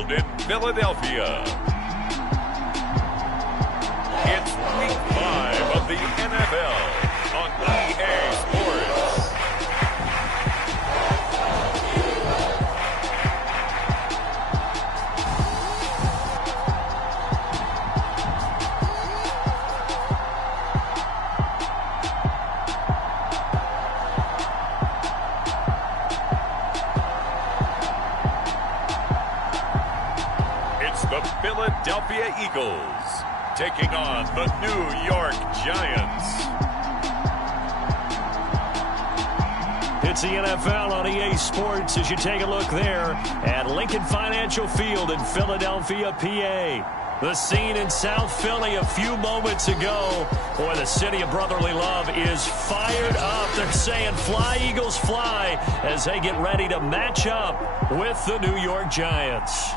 Field in Philadelphia. It's Week 5 of the NFL on EA Sports. The Philadelphia Eagles taking on the New York Giants. It's the NFL on EA Sports as you take a look there at Lincoln Financial Field in Philadelphia, PA. The scene in South Philly a few moments ago. Boy, the city of brotherly love is fired up. They're saying, "Fly, Eagles, fly," as they get ready to match up with the New York Giants.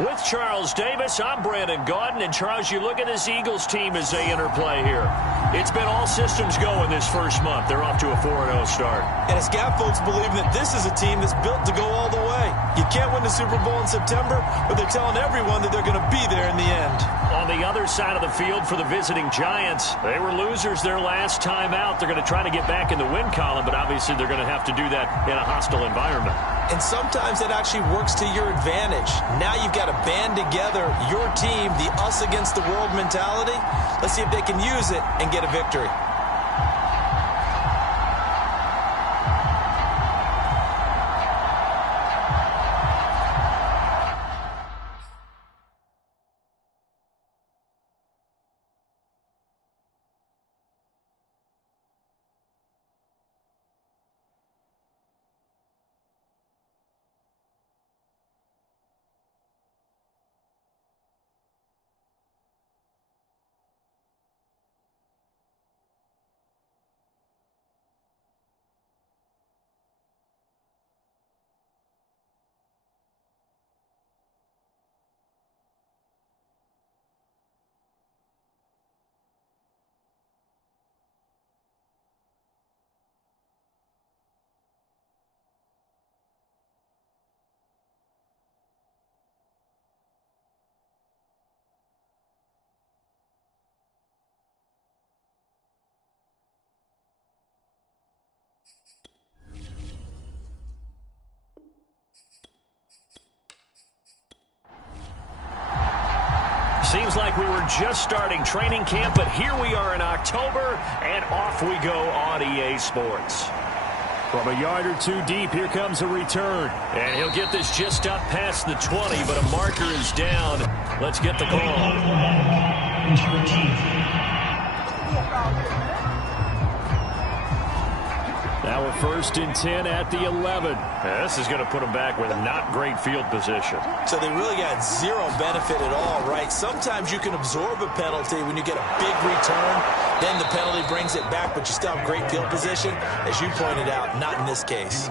With Charles Davis, I'm Brandon Gaudin. And, Charles, you look at this Eagles team as they interplay here. It's been all systems go in this first month. They're off to a 4-0 start. And it's got folks believing that this is a team that's built to go all the way. You can't win the Super Bowl in September, but they're telling everyone that they're going to be there in the end. On the other side of the field for the visiting Giants, they were losers their last time out. They're going to try to get back in the win column, but obviously they're going to have to do that in a hostile environment. And sometimes that actually works to your advantage. Now you've got to band together your team, the us against the world mentality. Let's see if they can use it and get a victory. Seems like we were just starting training camp, but here we are in October, and off we go on EA Sports. From a yard or two deep, here comes a return. And he'll get this just up past the 20, but a marker is down. Let's get the call. Now we're 1st and 10 at the 11. This is going to put them back with not great field position. So they really got zero benefit at all, right? Sometimes you can absorb a penalty when you get a big return. Then the penalty brings it back, but you still have great field position. As you pointed out, not in this case.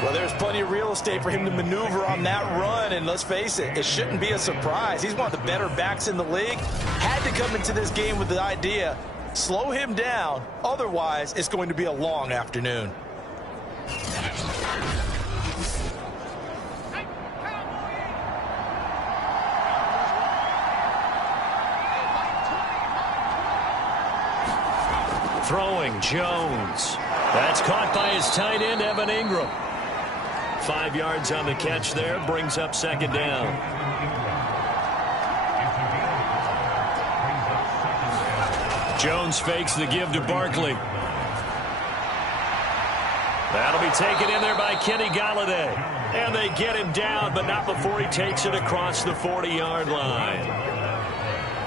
Well, there's plenty of real estate for him to maneuver on that run, and let's face it, it shouldn't be a surprise. He's one of the better backs in the league. Had to come into this game with the idea, slow him down, otherwise it's going to be a long afternoon. Throwing Jones. That's caught by his tight end, Evan Ingram. 5 yards on the catch there, brings up 2nd down. Jones fakes the give to Barkley. That'll be taken in there by Kenny Golladay. And they get him down, but not before he takes it across the 40-yard line.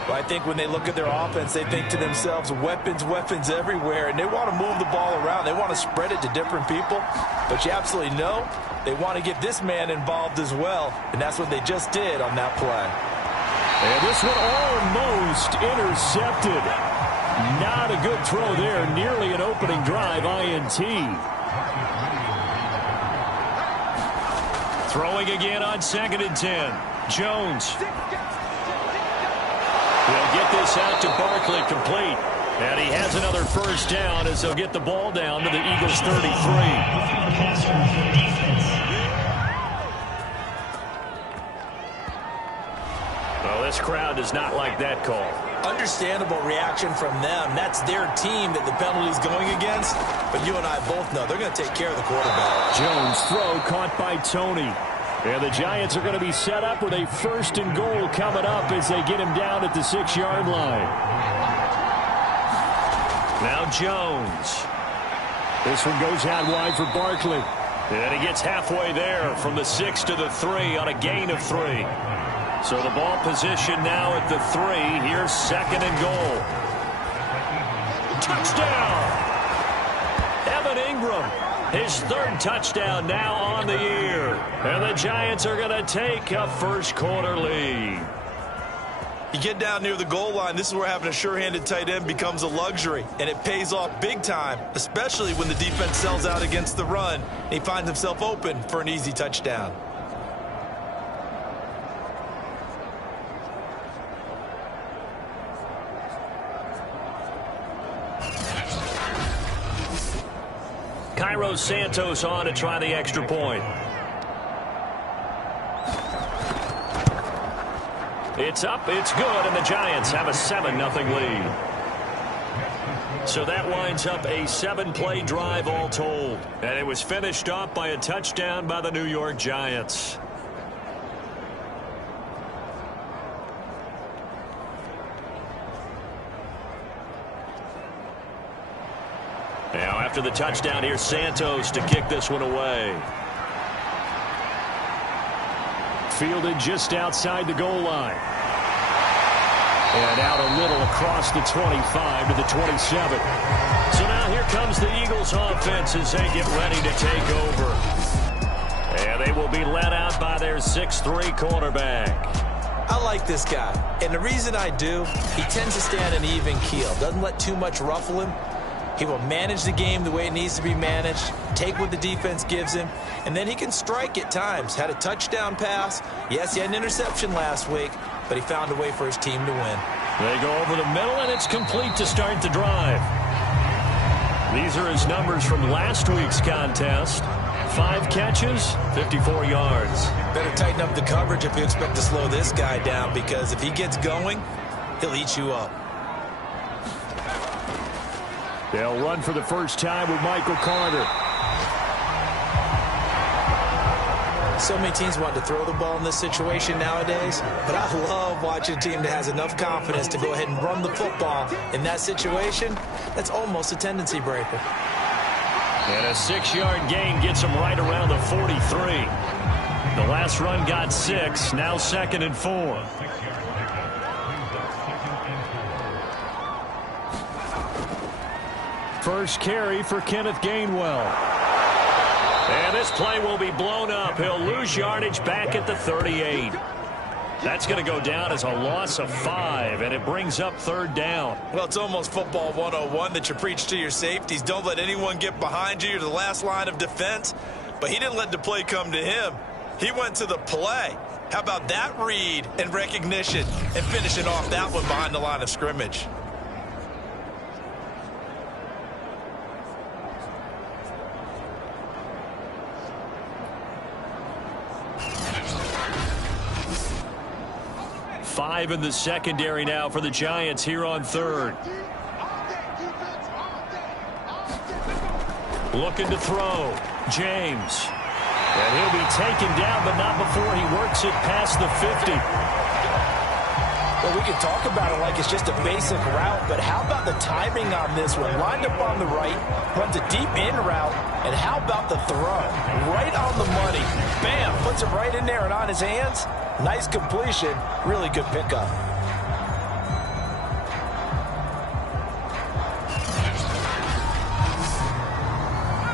Well, I think when they look at their offense, they think to themselves, weapons, weapons everywhere, and they want to move the ball around. They want to spread it to different people, but you absolutely know they want to get this man involved as well, and that's what they just did on that play. And this one almost intercepted. Not a good throw there, nearly an opening drive, INT. Throwing again on 2nd and 10. Jones. He'll get this out to Barkley, complete. And he has another first down as they'll get the ball down to the Eagles' 33. Well, this crowd does not like that call. Understandable reaction from them. That's their team that the penalty's going against. But you and I both know they're going to take care of the quarterback. Jones' throw caught by Tony. And the Giants are going to be set up with a 1st and goal coming up as they get him down at the 6-yard line. Now Jones. This one goes out wide for Barkley. And he gets halfway there from the 6 to the 3 on a gain of 3. So the ball position now at the 3. Here's 2nd and goal. Touchdown! Evan Ingram, his 3rd touchdown now on the year. And the Giants are going to take a first-quarter lead. You get down near the goal line, this is where having a sure-handed tight end becomes a luxury. And it pays off big time, especially when the defense sells out against the run. And he finds himself open for an easy touchdown. Cairo Santos on to try the extra point. It's up, it's good, and the Giants have a 7-0 lead. So that winds up a 7-play drive all told. And it was finished off by a touchdown by the New York Giants. Now after the touchdown, here's Santos to kick this one away. Fielded just outside the goal line. And out a little across the 25 to the 27. So now here comes the Eagles offense as they get ready to take over. And they will be led out by their 6'3" quarterback. I like this guy. And the reason I do, he tends to stay on an even keel. Doesn't let too much ruffle him. He will manage the game the way it needs to be managed, take what the defense gives him, and then he can strike at times. Had a touchdown pass. Yes, he had an interception last week, but he found a way for his team to win. They go over the middle, and it's complete to start the drive. These are his numbers from last week's contest. 5 catches, 54 yards. Better tighten up the coverage if you expect to slow this guy down, because if he gets going, he'll eat you up. They'll run for the first time with Michael Carter. So many teams want to throw the ball in this situation nowadays, but I love watching a team that has enough confidence to go ahead and run the football. In that situation, that's almost a tendency breaker. And a 6-yard gain gets him right around the 43. The last run got 6, now 2nd and 4. First carry for Kenneth Gainwell. And this play will be blown up. He'll lose yardage back at the 38. That's going to go down as a loss of 5, and it brings up 3rd down. Well, it's almost football 101 that you preach to your safeties. Don't let anyone get behind you. You're the last line of defense. But he didn't let the play come to him. He went to the play. How about that read and recognition and finishing off that one behind the line of scrimmage? Five in the secondary now for the Giants here on 3rd. Looking to throw. James. And he'll be taken down, but not before he works it past the 50. Well, we can talk about it like it's just a basic route, but how about the timing on this one? Lined up on the right, runs a deep in route, and how about the throw? Right on the money. Bam, puts it right in there and on his hands. Nice completion, really good pickup.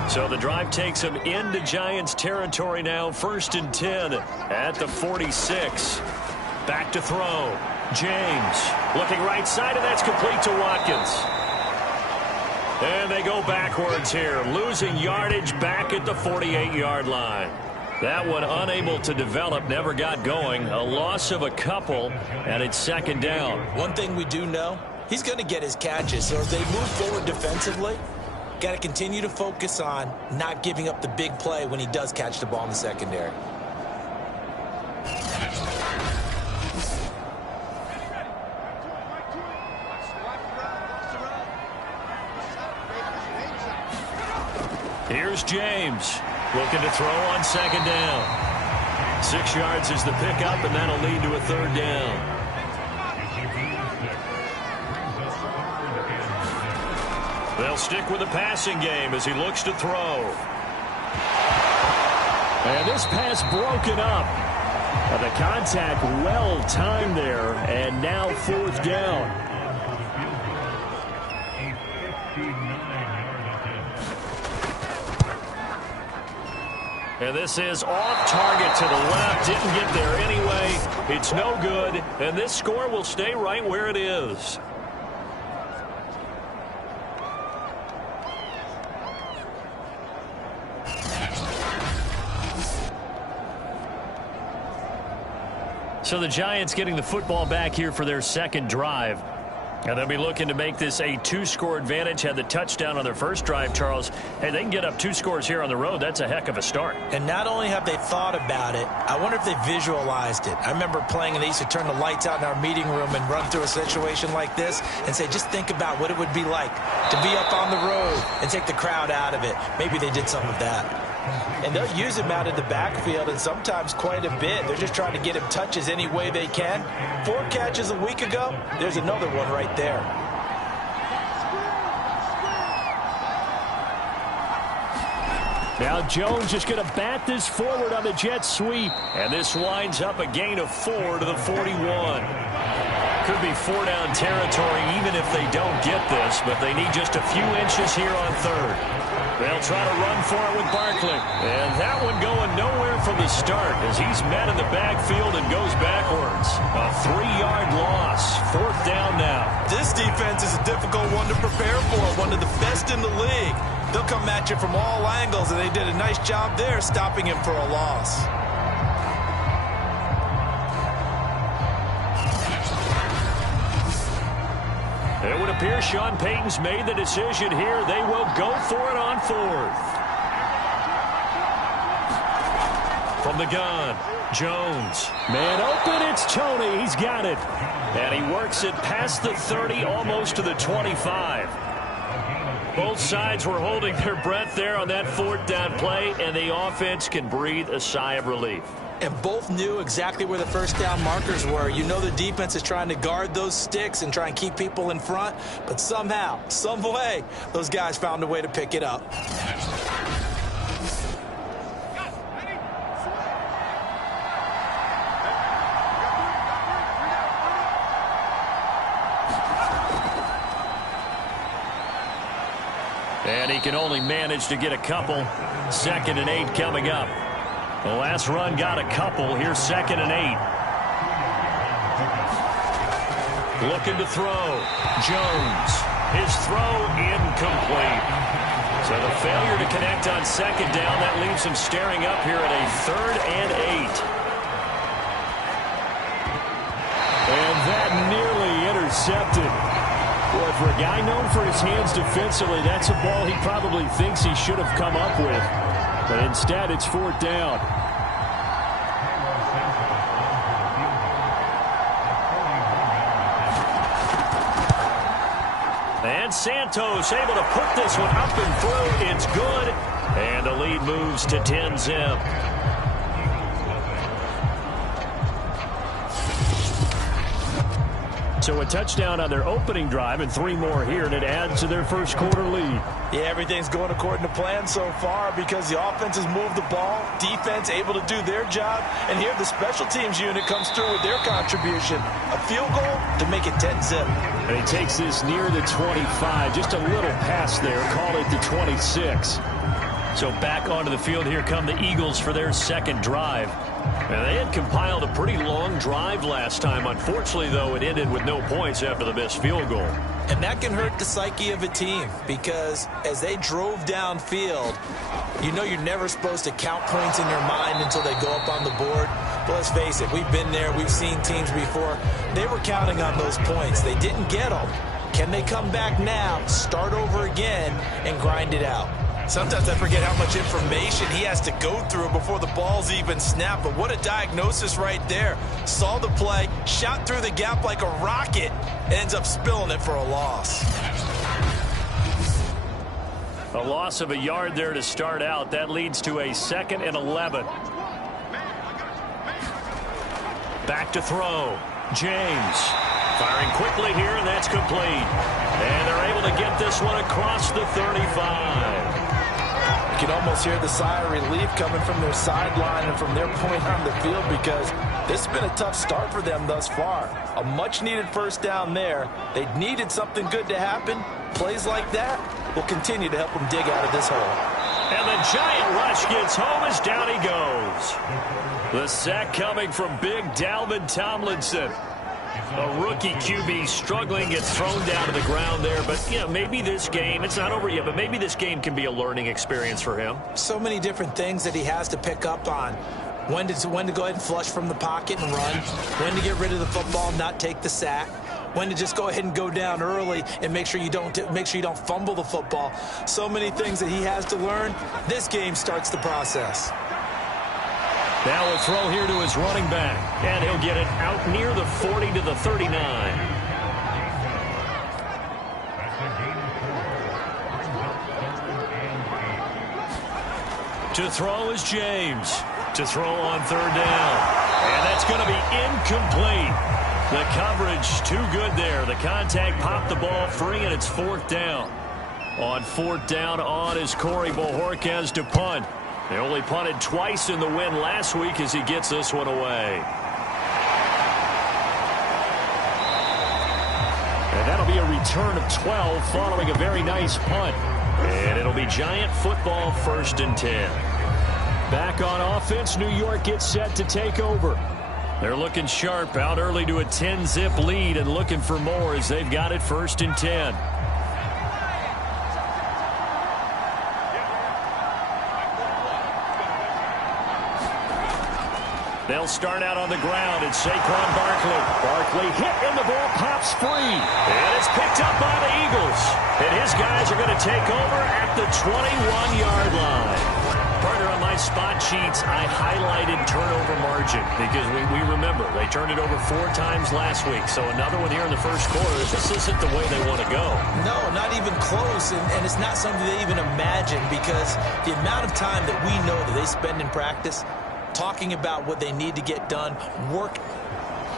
So the drive takes him into Giants territory now. 1st and 10 at the 46. Back to throw. James looking right side, and that's complete to Watkins. And they go backwards here, losing yardage back at the 48-yard line. That one unable to develop, never got going. A loss of a couple, and it's second down. One thing we do know, he's going to get his catches. So as they move forward defensively, got to continue to focus on not giving up the big play when he does catch the ball in the secondary. Here's James, looking to throw on second down. 6 yards is the pickup, and that'll lead to a third down. They'll stick with the passing game as he looks to throw. And this pass broken up. The contact well timed there, and now fourth down. And this is off target to the left. Didn't get there anyway. It's no good. And this score will stay right where it is. So the Giants getting the football back here for their second drive. And they'll be looking to make this a 2-score advantage. Had the touchdown on their first drive, Charles. Hey, they can get up 2 scores here on the road. That's a heck of a start. And not only have they thought about it, I wonder if they visualized it. I remember playing, and they used to turn the lights out in our meeting room and run through a situation like this and say, just think about what it would be like to be up on the road and take the crowd out of it. Maybe they did some of that. And they'll use him out of the backfield, and sometimes quite a bit. They're just trying to get him touches any way they can. 4 catches a week ago. There's another one right there. Now Jones just going to bat this forward on the jet sweep. And this winds up a gain of 4 to the 41. Could be 4-down territory even if they don't get this, but they need just a few inches here on third. They'll try to run for it with Barkley. And that one going nowhere from the start as he's met in the backfield and goes backwards. A 3-yard loss. 4th down now. This defense is a difficult one to prepare for, one of the best in the league. They'll come at you from all angles, and they did a nice job there stopping him for a loss. It would appear Sean Payton's made the decision here. They will go for it on 4th. From the gun, Jones. Man open, it's Tony. He's got it. And he works it past the 30, almost to the 25. Both sides were holding their breath there on that 4th down play, and the offense can breathe a sigh of relief. And both knew exactly where the first down markers were. You know the defense is trying to guard those sticks and try and keep people in front, but somehow, some way, those guys found a way to pick it up. And he can only manage to get a couple. 2nd and 8 coming up. The last run got a couple. Here's 2nd and 8. Looking to throw. Jones. His throw incomplete. So the failure to connect on 2nd down, that leaves him staring up here at a 3rd and 8. And that nearly intercepted. Boy, for a guy known for his hands defensively, that's a ball he probably thinks he should have come up with. But instead, it's 4th down. And Santos able to put this one up and through. It's good. And the lead moves to 10-zip. So a touchdown on their opening drive and 3 more here, and it adds to their first quarter lead. Yeah, everything's going according to plan so far because the offense has moved the ball, defense able to do their job, and here the special teams unit comes through with their contribution. A field goal to make it 10-zip. And he takes this near the 25, just a little pass there, call it the 26. So back onto the field, here come the Eagles for their second drive. And they had compiled a pretty long drive last time. Unfortunately, though, it ended with no points after the missed field goal. And that can hurt the psyche of a team because as they drove downfield, you know you're never supposed to count points in your mind until they go up on the board. But let's face it, we've been there. We've seen teams before. They were counting on those points. They didn't get them. Can they come back now, start over again, and grind it out? Sometimes I forget how much information he has to go through before the ball's even snapped. But what a diagnosis right there. Saw the play, shot through the gap like a rocket, ends up spilling it for a loss. A loss of a yard there to start out. That leads to a 2nd and 11. Back to throw. James firing quickly here, and that's complete. And they're able to get this one across the 35. You can almost hear the sigh of relief coming from their sideline and from their point on the field because this has been a tough start for them thus far. A much-needed first down there. They needed something good to happen. Plays like that will continue to help them dig out of this hole. And the giant rush gets home as down he goes. The sack coming from big Dalvin Tomlinson. A rookie QB struggling, gets thrown down to the ground there. But, you know, maybe this game, it's not over yet, but maybe this game can be a learning experience for him. So many different things that he has to pick up on. When to go ahead and flush from the pocket and run. When to get rid of the football and not take the sack. When to just go ahead and go down early and make sure you don't fumble the football. So many things that he has to learn. This game starts the process. Now a throw here to his running back. And he'll get it out near the 40 to the 39. To throw is James. To throw on 3rd down. And that's going to be incomplete. The coverage too good there. The contact popped the ball free, and it's 4th down. On 4th down on is Corey Bojorquez to punt. They only punted twice in the win last week as he gets this one away. And that'll be a return of 12 following a very nice punt. And it'll be Giant football 1st and 10. Back on offense, New York gets set to take over. They're looking sharp, out early to a 10-zip lead and looking for more as they've got it 1st and 10. They'll start out on the ground. It's Saquon Barkley. Barkley hit and the ball pops free. And it's picked up by the Eagles. And his guys are going to take over at the 21-yard line. Partner, on my spot sheets, I highlighted turnover margin because we remember they turned it over 4 times last week. So another one here in the first quarter. This isn't the way they want to go. No, not even close. And it's not something they even imagine because the amount of time that we know that they spend in practice talking about what they need to get done, work.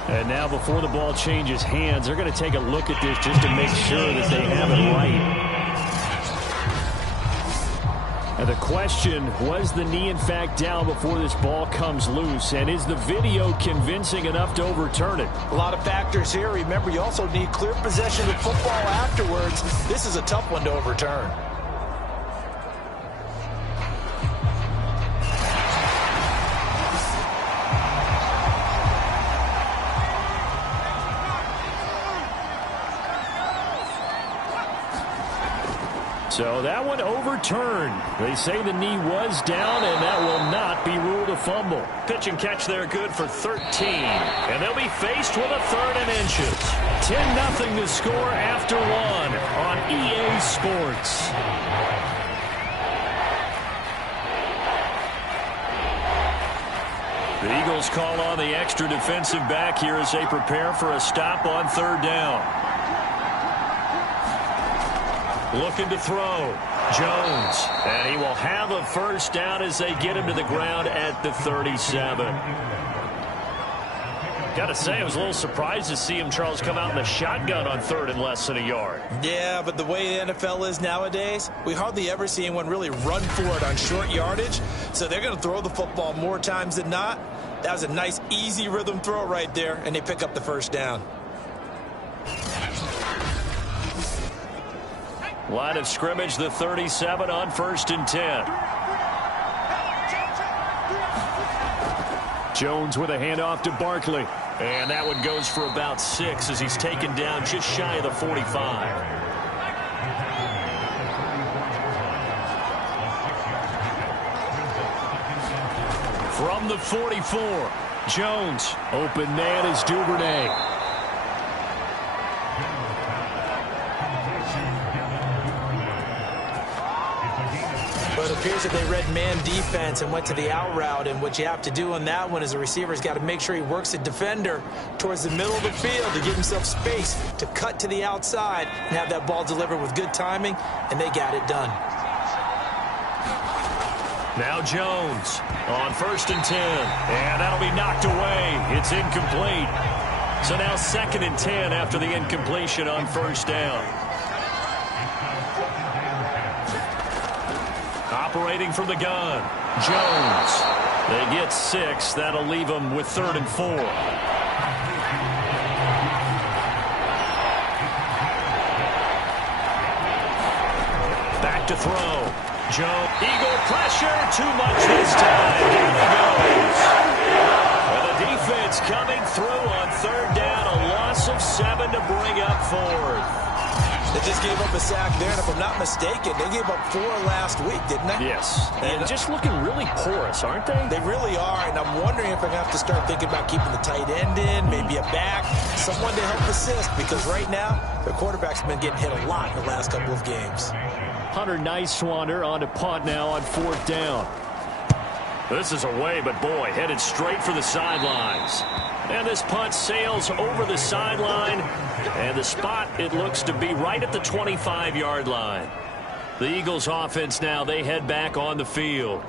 And now before the ball changes hands, they're going to take a look at this just to make sure that they have it right. And the question, was the knee in fact down before this ball comes loose? And is the video convincing enough to overturn it? A lot of factors here. Remember, you also need clear possession of football afterwards. This is a tough one to overturn. So that one overturned. They say the knee was down, and that will not be ruled a fumble. Pitch and catch there good for 13. And they'll be faced with a 3rd and inches. 10-0 to score after 1 on EA Sports. The Eagles call on the extra defensive back here as they prepare for a stop on 3rd down. Looking to throw. Jones. And he will have a 1st down as they get him to the ground at the 37. Got to say, I was a little surprised to see him, Charles, come out in the shotgun on 3rd and less than a yard. Yeah, but the way the NFL is nowadays, we hardly ever see anyone really run for it on short yardage. So they're going to throw the football more times than not. That was a nice, easy rhythm throw right there, and they pick up the 1st down. Line of scrimmage, the 37 on 1st and 10. Jones with a handoff to Barkley. And that one goes for about 6 as he's taken down just shy of the 45. From the 44, Jones. Open man is Duvernay. But it appears that they read man defense and went to the out route. And what you have to do on that one is the receiver's got to make sure he works the defender towards the middle of the field to give himself space to cut to the outside and have that ball delivered with good timing, and they got it done. Now Jones on 1st and 10. And that'll be knocked away. It's incomplete. So now 2nd and 10 after the incompletion on 1st down. Operating from the gun, Jones. They get 6. That'll leave them with 3rd and 4. Back to throw. Jones. Eagle pressure. Too much this time. Down he goes. And the defense coming through on 3rd down. A loss of 7 to bring up 4th. They just gave up a sack there, and if I'm not mistaken, they gave up 4 last week, didn't they? Yes. And just looking really porous, aren't they? They really are, and I'm wondering if I'm going to have to start thinking about keeping the tight end in, maybe a back, someone to help assist, because right now, their quarterback's been getting hit a lot in the last couple of games. Hunter Nicewander on to punt now on 4th down. This is away, but boy, headed straight for the sidelines. And this punt sails over the sideline. And the spot, it looks to be right at the 25-yard line. The Eagles offense now, they head back on the field.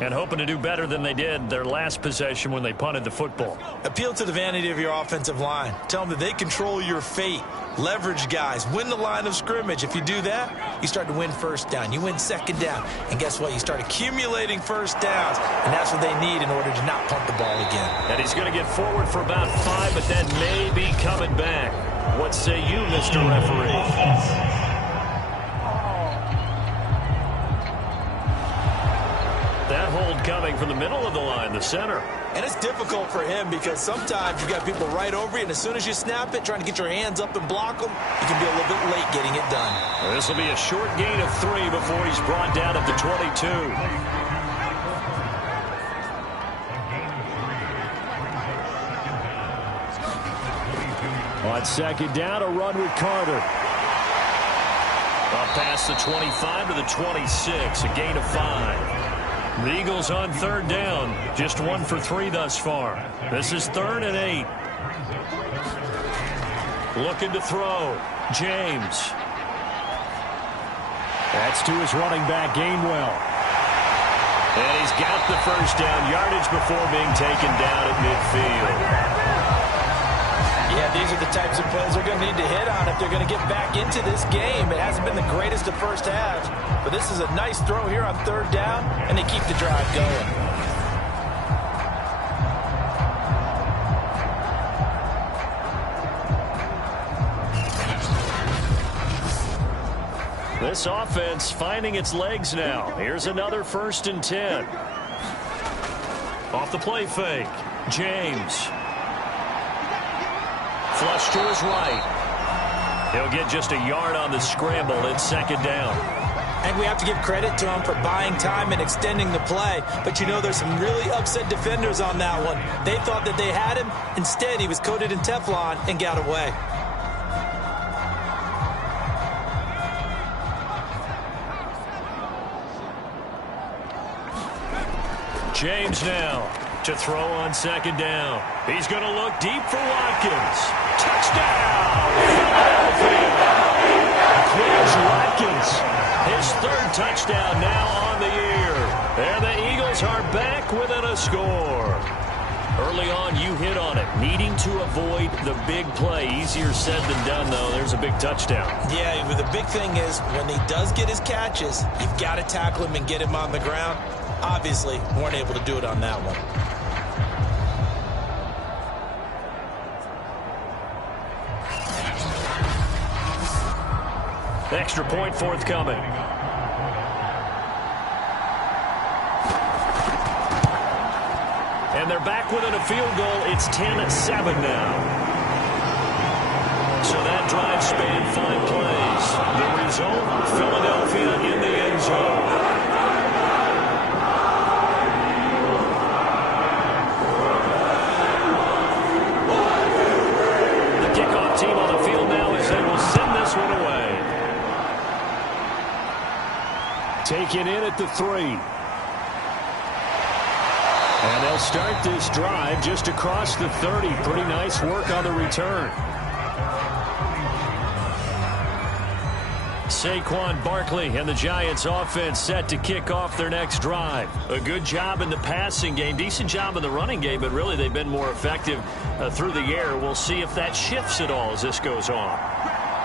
And hoping to do better than they did their last possession when they punted the football. Appeal to the vanity of your offensive line. Tell them that they control your fate. Leverage guys. Win the line of scrimmage. If you do that, you start to win 1st down. You win 2nd down. And guess what? You start accumulating 1st downs. And that's what they need in order to not punt the ball again. And he's going to get forward for about 5, but that may be coming back. What say you, Mr. Referee? That hold coming from the middle of the line, the center. And it's difficult for him because sometimes you got people right over you, and as soon as you snap it, trying to get your hands up and block them, you can be a little bit late getting it done. This will be a short gain of 3 before he's brought down at the 22. On 2nd down, a run with Carter. Up past the 25 to the 26, a gain of 5. The Eagles on 3rd down, just 1 for 3 thus far. This is 3rd and 8. Looking to throw, James. That's to his running back, Gainwell. And he's got the 1st down yardage before being taken down at midfield. Yeah, these are the types of plays they're going to need to hit on if they're going to get back into this game. It hasn't been the greatest of first halves, but this is a nice throw here on 3rd down, and they keep the drive going. This offense finding its legs now. Here's another 1st and 10. Off the play fake, James. Flush to his right. He'll get just a yard on the scramble. It's 2nd down. And we have to give credit to him for buying time and extending the play. But you know, there's some really upset defenders on that one. They thought that they had him. Instead, he was coated in Teflon and got away. James now to throw on 2nd down. He's going to look deep for Watkins. Touchdown! Clears Watkins. His 3rd touchdown now on the year. And the Eagles are back within a score. Early on, you hit on it. Needing to avoid the big play. Easier said than done, though. There's a big touchdown. Yeah, but the big thing is when he does get his catches, you've got to tackle him and get him on the ground. Obviously, weren't able to do it on that one. Extra point forthcoming. And they're back within a field goal. It's 10-7 now. So that drive spanned 5 plays. The result, Philadelphia in the end zone. The kickoff team on the field now as they will send this one away. Taken in at the 3. And they'll start this drive just across the 30. Pretty nice work on the return. Saquon Barkley and the Giants offense set to kick off their next drive. A good job in the passing game, decent job in the running game, but really they've been more effective through the air. We'll see if that shifts at all as this goes on.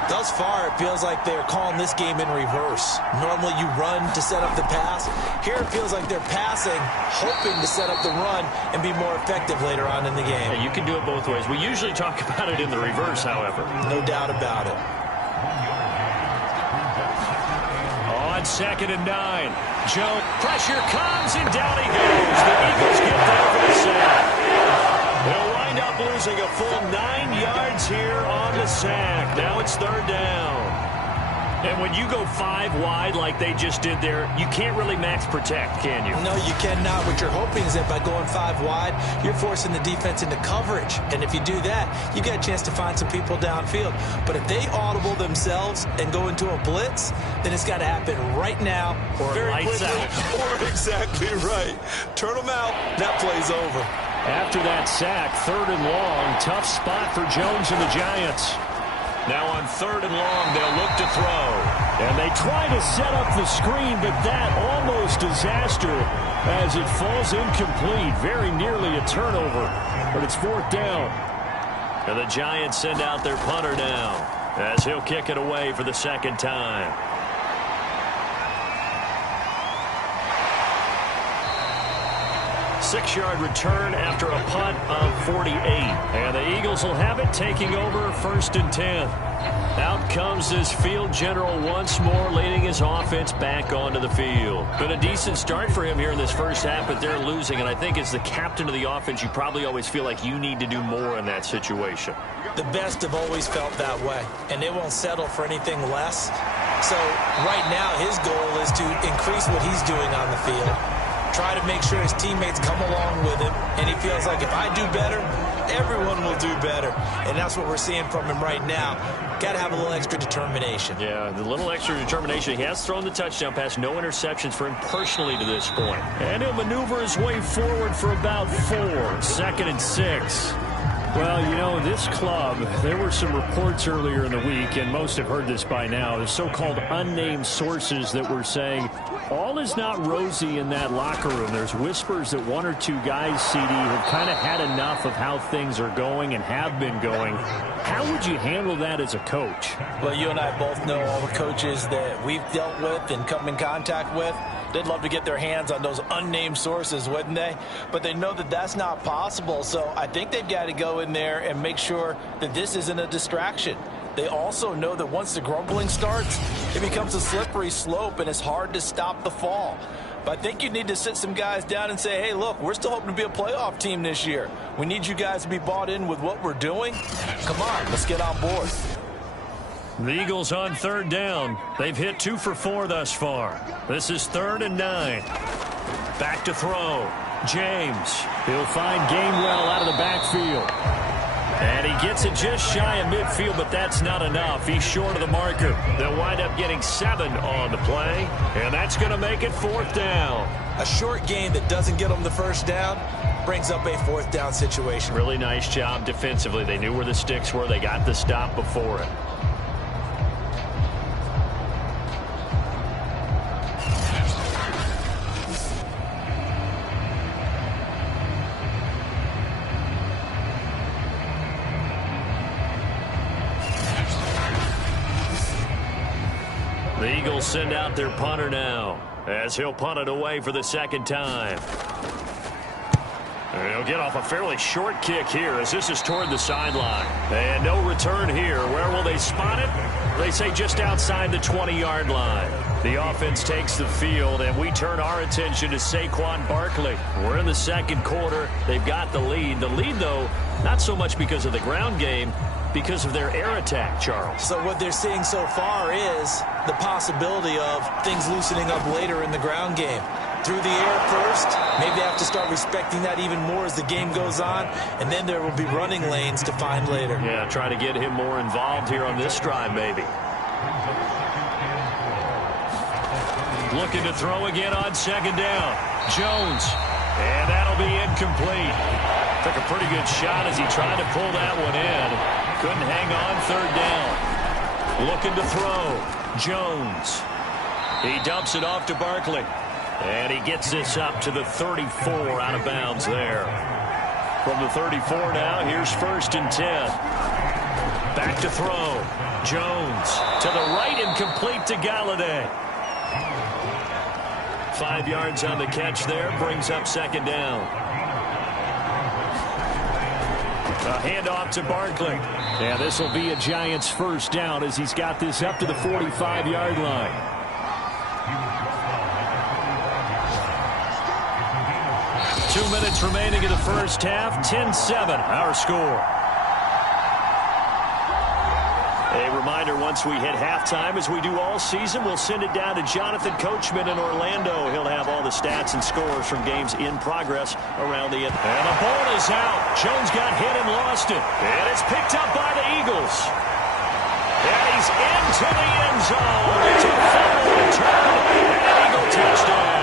Thus far, it feels like they're calling this game in reverse. Normally you run to set up the pass. Here it feels like they're passing, hoping to set up the run and be more effective later on in the game. Yeah, you can do it both ways. We usually talk about it in the reverse, however. No doubt about it. On 2nd and 9. Jones, pressure comes, and down he goes. The Eagles get there for the sack. They'll wind up losing a full 9 yards here on the sack. Now it's 3rd down. And when you go 5 wide like they just did there, you can't really max protect, can you? No, you cannot. What you're hoping is that by going 5 wide, you're forcing the defense into coverage. And if you do that, you get a chance to find some people downfield. But if they audible themselves and go into a blitz, then it's got to happen right now or very lights quickly. out. Or exactly right. Turn them out. That play's over. After that sack, 3rd and long, tough spot for Jones and the Giants. Now on 3rd and long, they'll look to throw. And they try to set up the screen, but that almost disaster as it falls incomplete. Very nearly a turnover, but it's 4th down. And the Giants send out their punter now as he'll kick it away for the 2nd time. Six-yard return after a punt of 48. And the Eagles will have it, taking over 1st and 10. Out comes this field general once more, leading his offense back onto the field. Been a decent start for him here in this first half, but they're losing. And I think as the captain of the offense, you probably always feel like you need to do more in that situation. The best have always felt that way, and they won't settle for anything less. So right now his goal is to increase what he's doing on the field. Try to make sure his teammates come along with him, and he feels like if I do better, everyone will do better. And that's what we're seeing from him right now. Got to have a little extra determination. Yeah, the little extra determination. He has thrown the touchdown pass, no interceptions for him personally to this point. And he'll maneuver his way forward for about 4. 2nd and 6. Well, you know, this club, there were some reports earlier in the week, and most have heard this by now, the so-called unnamed sources that were saying all is not rosy in that locker room. There's whispers that 1 or 2 guys, CD, have kind of had enough of how things are going and have been going. How would you handle that as a coach? Well, you and I both know all the coaches that we've dealt with and come in contact with. They'd love to get their hands on those unnamed sources, wouldn't they? But they know that that's not possible, so I think they've got to go in there and make sure that this isn't a distraction. They also know that once the grumbling starts, it becomes a slippery slope, and it's hard to stop the fall. But I think you need to sit some guys down and say, hey, look, we're still hoping to be a playoff team this year. We need you guys to be bought in with what we're doing. Come on, let's get on board. The Eagles on 3rd down. They've hit 2 for 4 thus far. This is 3rd and 9. Back to throw. James. He'll find Gainwell out of the backfield. And he gets it just shy of midfield, but that's not enough. He's short of the marker. They'll wind up getting 7 on the play, and that's going to make it 4th down. A short game that doesn't get them the 1st down brings up a 4th down situation. Really nice job defensively. They knew where the sticks were. They got the stop before it. The Eagles send out their punter now as he'll punt it away for the 2nd time. And he'll get off a fairly short kick here as this is toward the sideline. And no return here. Where will they spot it? They say just outside the 20-yard line. The offense takes the field, and we turn our attention to Saquon Barkley. We're in the second quarter. They've got the lead. The lead, though, not so much because of the ground game, because of their air attack, Charles. So what they're seeing so far is the possibility of things loosening up later in the ground game. Through the air first, maybe they have to start respecting that even more as the game goes on, and then there will be running lanes to find later. Yeah, try to get him more involved here on this drive, maybe. Looking to throw again on second down. Jones, and that'll be incomplete. Took a pretty good shot as he tried to pull that one in. Couldn't hang on third down. Looking to throw. Jones. He dumps it off to Barkley. And he gets this up to the 34 out of bounds there. From the 34 now, here's 1st and 10. Back to throw. Jones to the right and complete to Galladay. 5 yards on the catch there, brings up second down. A handoff to Barkley. Yeah, this will be a Giants first down as he's got this up to the 45-yard line. Two minutes remaining in the first half. 10-7, our score. A reminder, once we hit halftime, as we do all season, we'll send it down to Jonathan Coachman in Orlando. He'll have all the stats and scores from games in progress around the end. And the ball is out. Jones got hit and lost it. And it's picked up by the Eagles. And he's into the end zone. It's a fumble return and an Eagle touchdown.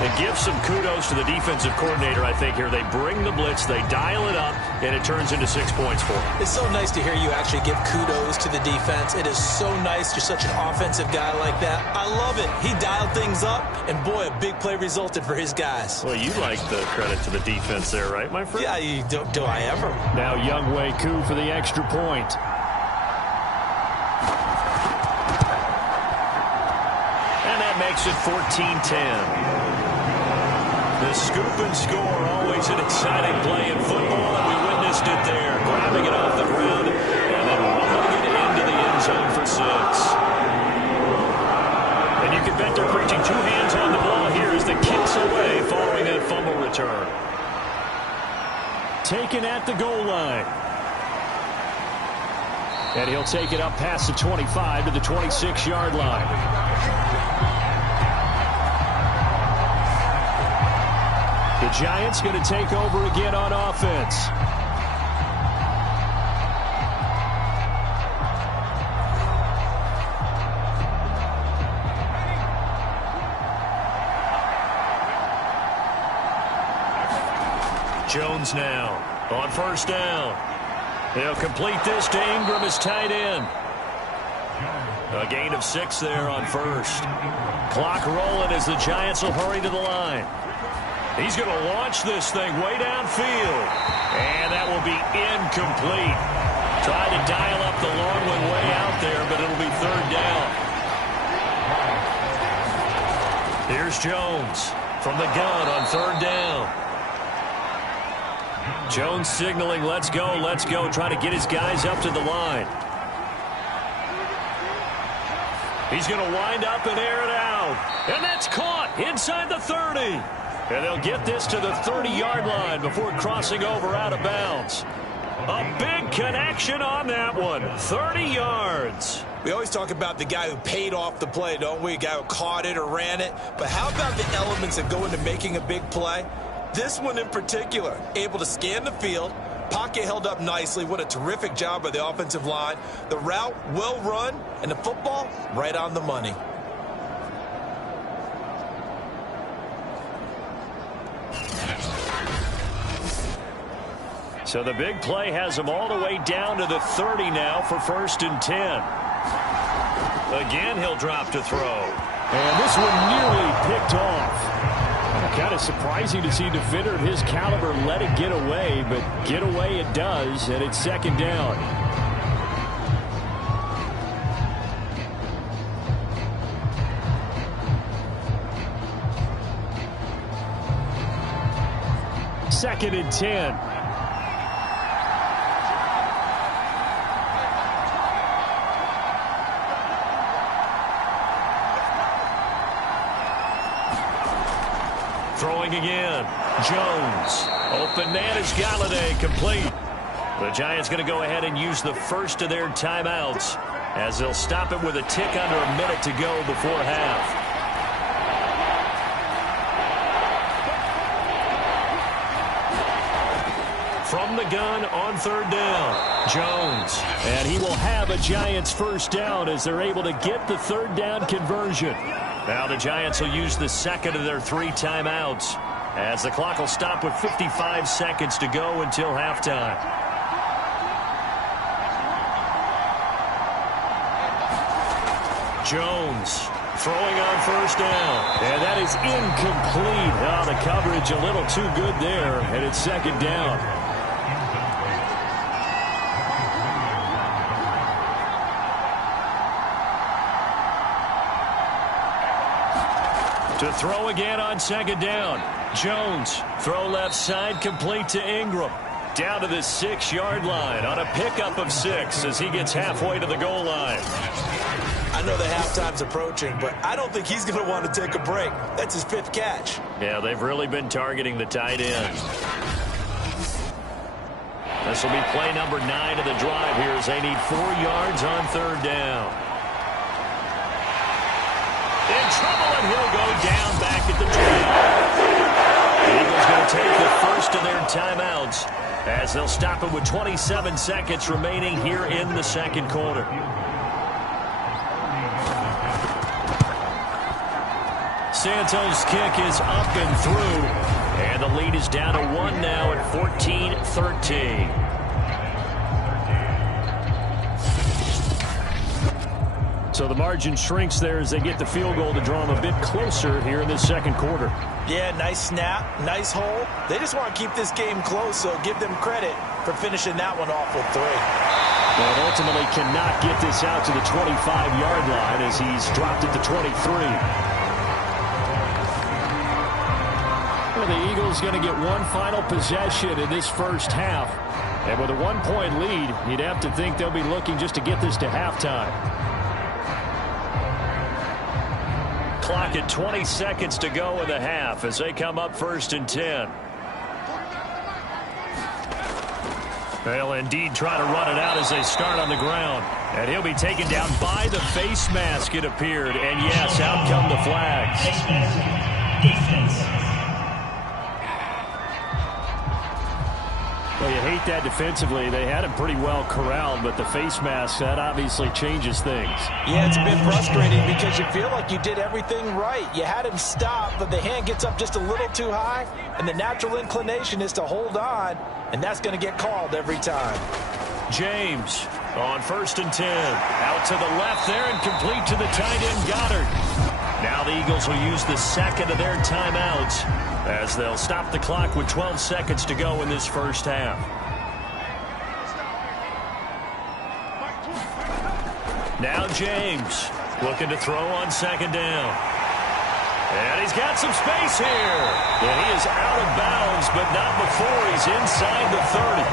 And give some kudos to the defensive coordinator, I think, here. They bring the blitz, they dial it up, and it turns into 6 points for them. It's so nice to hear you actually give kudos to the defense. It is so nice you're such an offensive guy like that. I love it. He dialed things up, and boy, a big play resulted for his guys. Well, you like the credit to the defense there, right, my friend? Yeah, do I ever? Now Younghoe Koo for the extra point. And that makes it 14-10. The scoop and score, always an exciting play in football, and we witnessed it there. Grabbing it off the ground and then rolling it into the end zone for 6. And you can bet they're preaching 2 hands on the ball here as the kicks away following that fumble return. Taken at the goal line. And he'll take it up past the 25 to the 26-yard line. The Giants going to take over again on offense. Jones now on first down. He'll complete this to Ingram as tight end. A gain of 6 there on first. Clock rolling as the Giants will hurry to the line. He's going to launch this thing way downfield. And that will be incomplete. Tried to dial up the long one way out there, but it'll be third down. Here's Jones from the gun on third down. Jones signaling, let's go, trying to get his guys up to the line. He's going to wind up and air it out. And that's caught inside the 30. And they'll get this to the 30-yard line before crossing over out of bounds. A big connection on that one. 30 yards. We always talk about the guy who paid off the play, don't we? A guy who caught it or ran it. But how about the elements that go into making a big play? This one in particular, able to scan the field. Pocket held up nicely. What a terrific job by the offensive line. The route well run, and the football right on the money. So the big play has them all the way down to the 30 now for 1st and 10. Again, he'll drop to throw. And this one nearly picked off. Kind of surprising to see a defender of his caliber let it get away, but get away it does, and it's second down. Second and 10. Throwing again. Jones. Open man is Galladay, complete. The Giants going to go ahead and use the first of their timeouts as they'll stop it with a tick under a minute to go before half. From the gun on third down, Jones. And he will have a Giants first down as they're able to get the third down conversion. Now the Giants will use the second of their 3 timeouts as the clock will stop with 55 seconds to go until halftime. Jones throwing on first down. And that is incomplete. Oh, the coverage a little too good there, and it's second down. To throw again on second down. Jones, throw left side, complete to Ingram. Down to the 6-yard line on a pickup of 6 as he gets halfway to the goal line. I know the halftime's approaching, but I don't think he's going to want to take a break. That's his 5th catch. Yeah, they've really been targeting the tight end. This will be play number 9 of the drive here as they need 4 yards on third down. In trouble, and he'll go down back at the 12. The Eagles going to take the first of their timeouts as they'll stop it with 27 seconds remaining here in the second quarter. Santos' kick is up and through, and the lead is down to 1 now at 14-13. So the margin shrinks there as they get the field goal to draw them a bit closer here in this second quarter. Yeah, nice snap, nice hole. They just want to keep this game close, so give them credit for finishing that one off with 3. But ultimately cannot get this out to the 25-yard line as he's dropped at the 23. Well, the Eagles going to get one final possession in this first half. And with a 1-point lead, you'd have to think they'll be looking just to get this to halftime. Clock at 20 seconds to go in the half as they come up 1st and 10. They'll indeed try to run it out as they start on the ground. And he'll be taken down by the face mask, it appeared. And yes, out come the flags. Defense. Well, you hate that defensively. They had him pretty well corralled, but the face mask, that obviously changes things. Yeah, it's a bit frustrating because you feel like you did everything right. You had him stop, but the hand gets up just a little too high, and the natural inclination is to hold on, and that's going to get called every time. James on 1st and 10. Out to the left there and complete to the tight end, Goddard. Now the Eagles will use the second of their timeouts as they'll stop the clock with 12 seconds to go in this first half. Now James looking to throw on second down. And he's got some space here. And he is out of bounds, but not before he's inside the 30.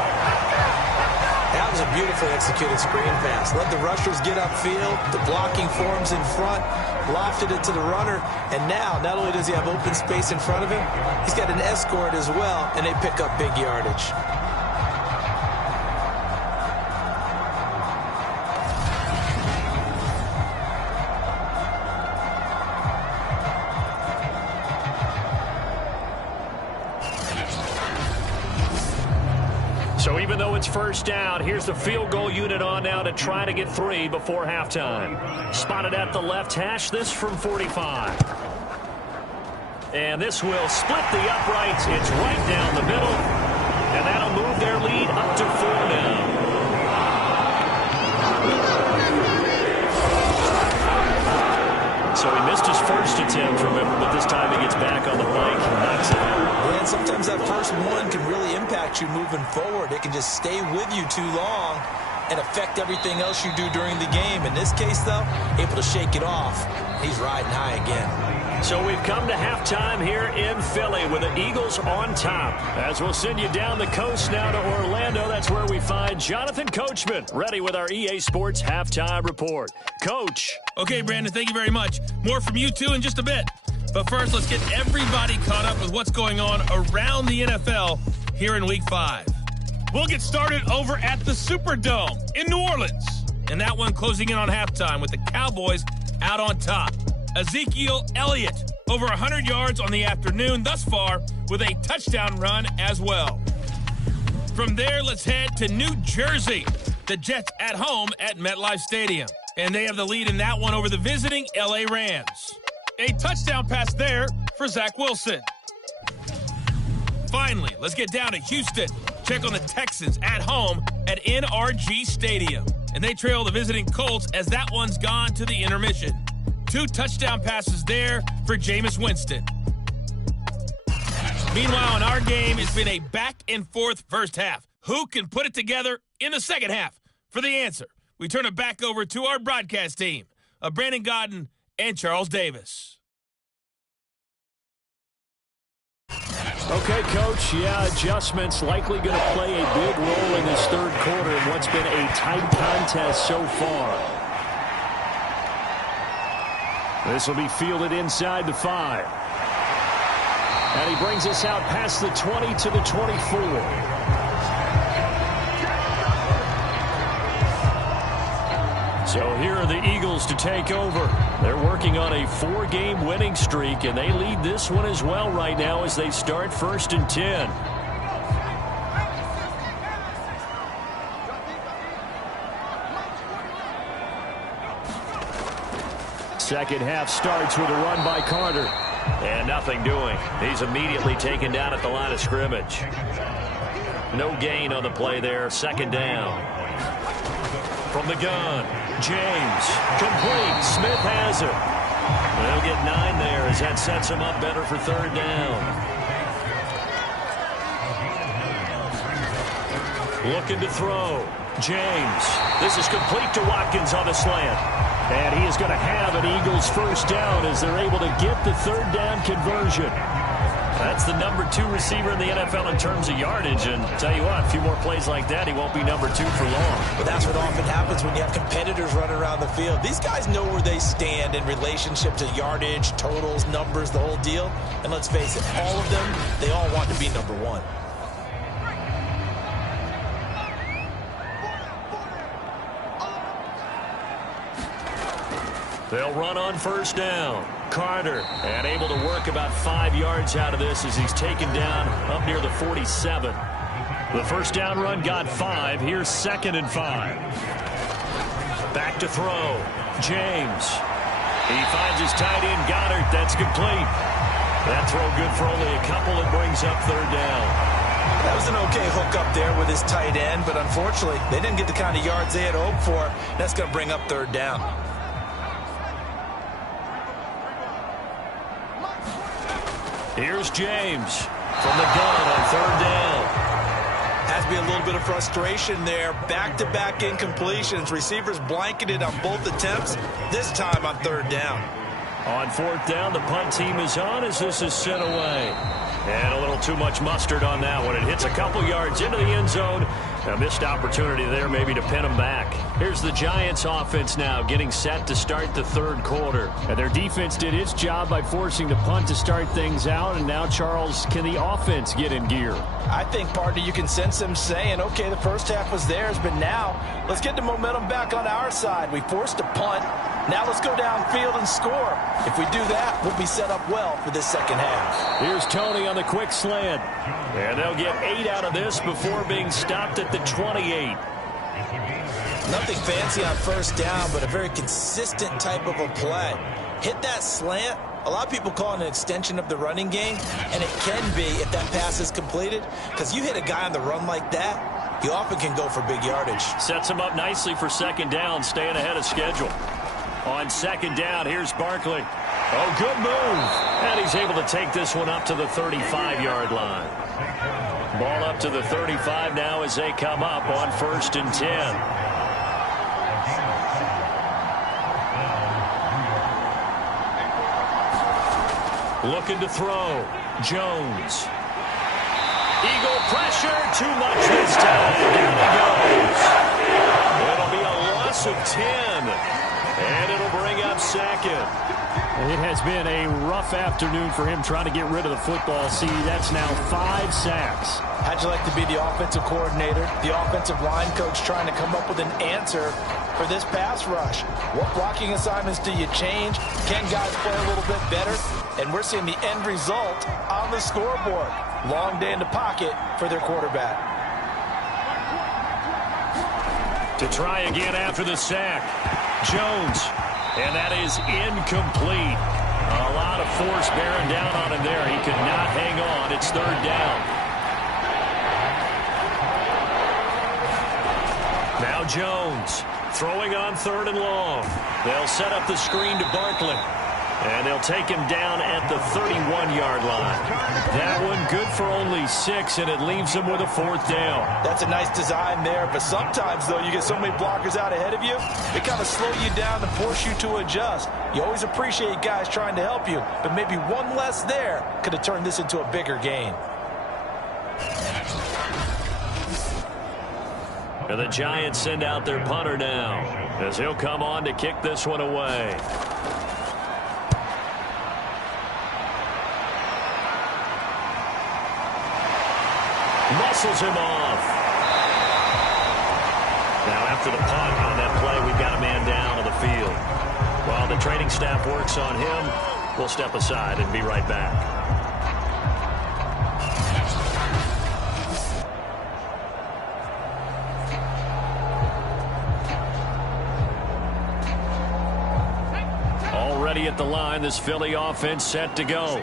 That was a beautifully executed screen pass. Let the rushers get upfield. The blocking forms in front. Lofted it to the runner. And now, not only does he have open space in front of him, he's got an escort as well, and they pick up big yardage. So even though it's first down, here's the field goal unit on now to try to get 3 before halftime. Spotted at the left hash, this from 45. And this will split the uprights. It's right down the middle. And that'll move their lead up to 4 now. So he missed his first attempt, remember, but this time he gets back on the bike and knocks it out. Yeah, and sometimes that first one can really impact you moving forward. It can just stay with you too long and affect everything else you do during the game. In this case, though, able to shake it off. He's riding high again. So we've come to halftime here in Philly with the Eagles on top. As we'll send you down the coast now to Orlando, that's where we find Jonathan Coachman, ready with our EA Sports Halftime Report. Coach. Okay, Brandon, thank you very much. More from you two in just a bit. But first, let's get everybody caught up with what's going on around the NFL here in Week 5. We'll get started over at the Superdome in New Orleans. And that one closing in on halftime with the Cowboys out on top. Ezekiel Elliott over 100 yards on the afternoon thus far with a touchdown run as well. From there, let's head to New Jersey. The Jets at home at MetLife Stadium. And they have the lead in that one over the visiting LA Rams. A touchdown pass there for Zach Wilson. Finally, let's get down to Houston. Check on the Texans at home at NRG Stadium. And they trail the visiting Colts as that one's gone to the intermission. 2 touchdown passes there for Jameis Winston. Meanwhile, in our game, it's been a back-and-forth first half. Who can put it together in the second half? For the answer, we turn it back over to our broadcast team of Brandon Godden and Charles Davis. Okay, Coach, adjustments likely going to play a big role in this third quarter in what's been a tight contest so far. This will be fielded inside the 5. And he brings us out past the 20 to the 24. So here are the Eagles to take over. They're working on a 4-game winning streak, and they lead this one as well right now as they start 1st and 10. Second half starts with a run by Carter. And nothing doing. He's immediately taken down at the line of scrimmage. No gain on the play there. 2nd down. From the gun, James. Complete. Smith has it. They'll get 9 there as that sets him up better for 3rd down. Looking to throw. James. This is complete to Watkins on the slant. And he is going to have an Eagles 1st down as they're able to get the 3rd down conversion. That's the number 2 receiver in the NFL in terms of yardage. And tell you what, a few more plays like that, he won't be number 2 for long. But that's what often happens when you have competitors running around the field. These guys know where they stand in relationship to yardage, totals, numbers, the whole deal. And let's face it, all of them, they all want to be number 1. They'll run on 1st down. Carter, and able to work about 5 yards out of this as he's taken down up near the 47. The 1st down run got 5. Here's 2nd and 5. Back to throw. James. He finds his tight end, Goddard. That's complete. That throw good for only a couple. It brings up 3rd down. That was an okay hook up there with his tight end, but unfortunately, they didn't get the kind of yards they had hoped for. That's going to bring up 3rd down. Here's James from the gun on 3rd down. Has to be a little bit of frustration there. Back-to-back incompletions. Receivers blanketed on both attempts, this time on 3rd down. On 4th down, the punt team is on as this is sent away. And a little too much mustard on that one. It hits a couple yards into the end zone. A missed opportunity there maybe to pin them back. Here's the Giants offense now getting set to start the 3rd quarter. And their defense did its job by forcing the punt to start things out. And now, Charles, can the offense get in gear? I think, partner, you can sense them saying, okay, the first half was theirs, but now let's get the momentum back on our side. We forced a punt. Now let's go downfield and score. If we do that, we'll be set up well for this 2nd half. Here's Tony on the quick slant. And they'll get 8 out of this before being stopped at the 28. Nothing fancy on 1st down, but a very consistent type of a play. Hit that slant. A lot of people call it an extension of the running game, and it can be if that pass is completed, because you hit a guy on the run like that, you often can go for big yardage. Sets him up nicely for 2nd down, staying ahead of schedule. On 2nd down, here's Barkley. Oh, good move. And he's able to take this one up to the 35-yard line. Ball up to the 35 now as they come up on 1st and 10. Looking to throw. Jones. Eagle pressure. Too much this time. Down he goes. It'll be a loss of 10. And it'll bring up second. It has been a rough afternoon for him trying to get rid of the football. See, that's now 5 sacks. How'd you like to be the offensive coordinator, the offensive line coach trying to come up with an answer for this pass rush? What blocking assignments do you change? Can guys play a little bit better? And we're seeing the end result on the scoreboard. Long day in the pocket for their quarterback. To try again after the sack. Jones. And that is incomplete. A lot of force bearing down on him there. He could not hang on. It's third down. Now Jones throwing on 3rd and long. They'll set up the screen to Barkley. And they'll take him down at the 31-yard line. That one good for only 6, and it leaves him with a 4th down. That's a nice design there, but sometimes, though, you get so many blockers out ahead of you, they kind of slow you down and force you to adjust. You always appreciate guys trying to help you, but maybe one less there could have turned this into a bigger gain. And the Giants send out their punter now, as he'll come on to kick this one away. Muscles him off. Now after the punt on that play, we've got a man down on the field. While the training staff works on him, we'll step aside and be right back. Already at the line, this Philly offense set to go.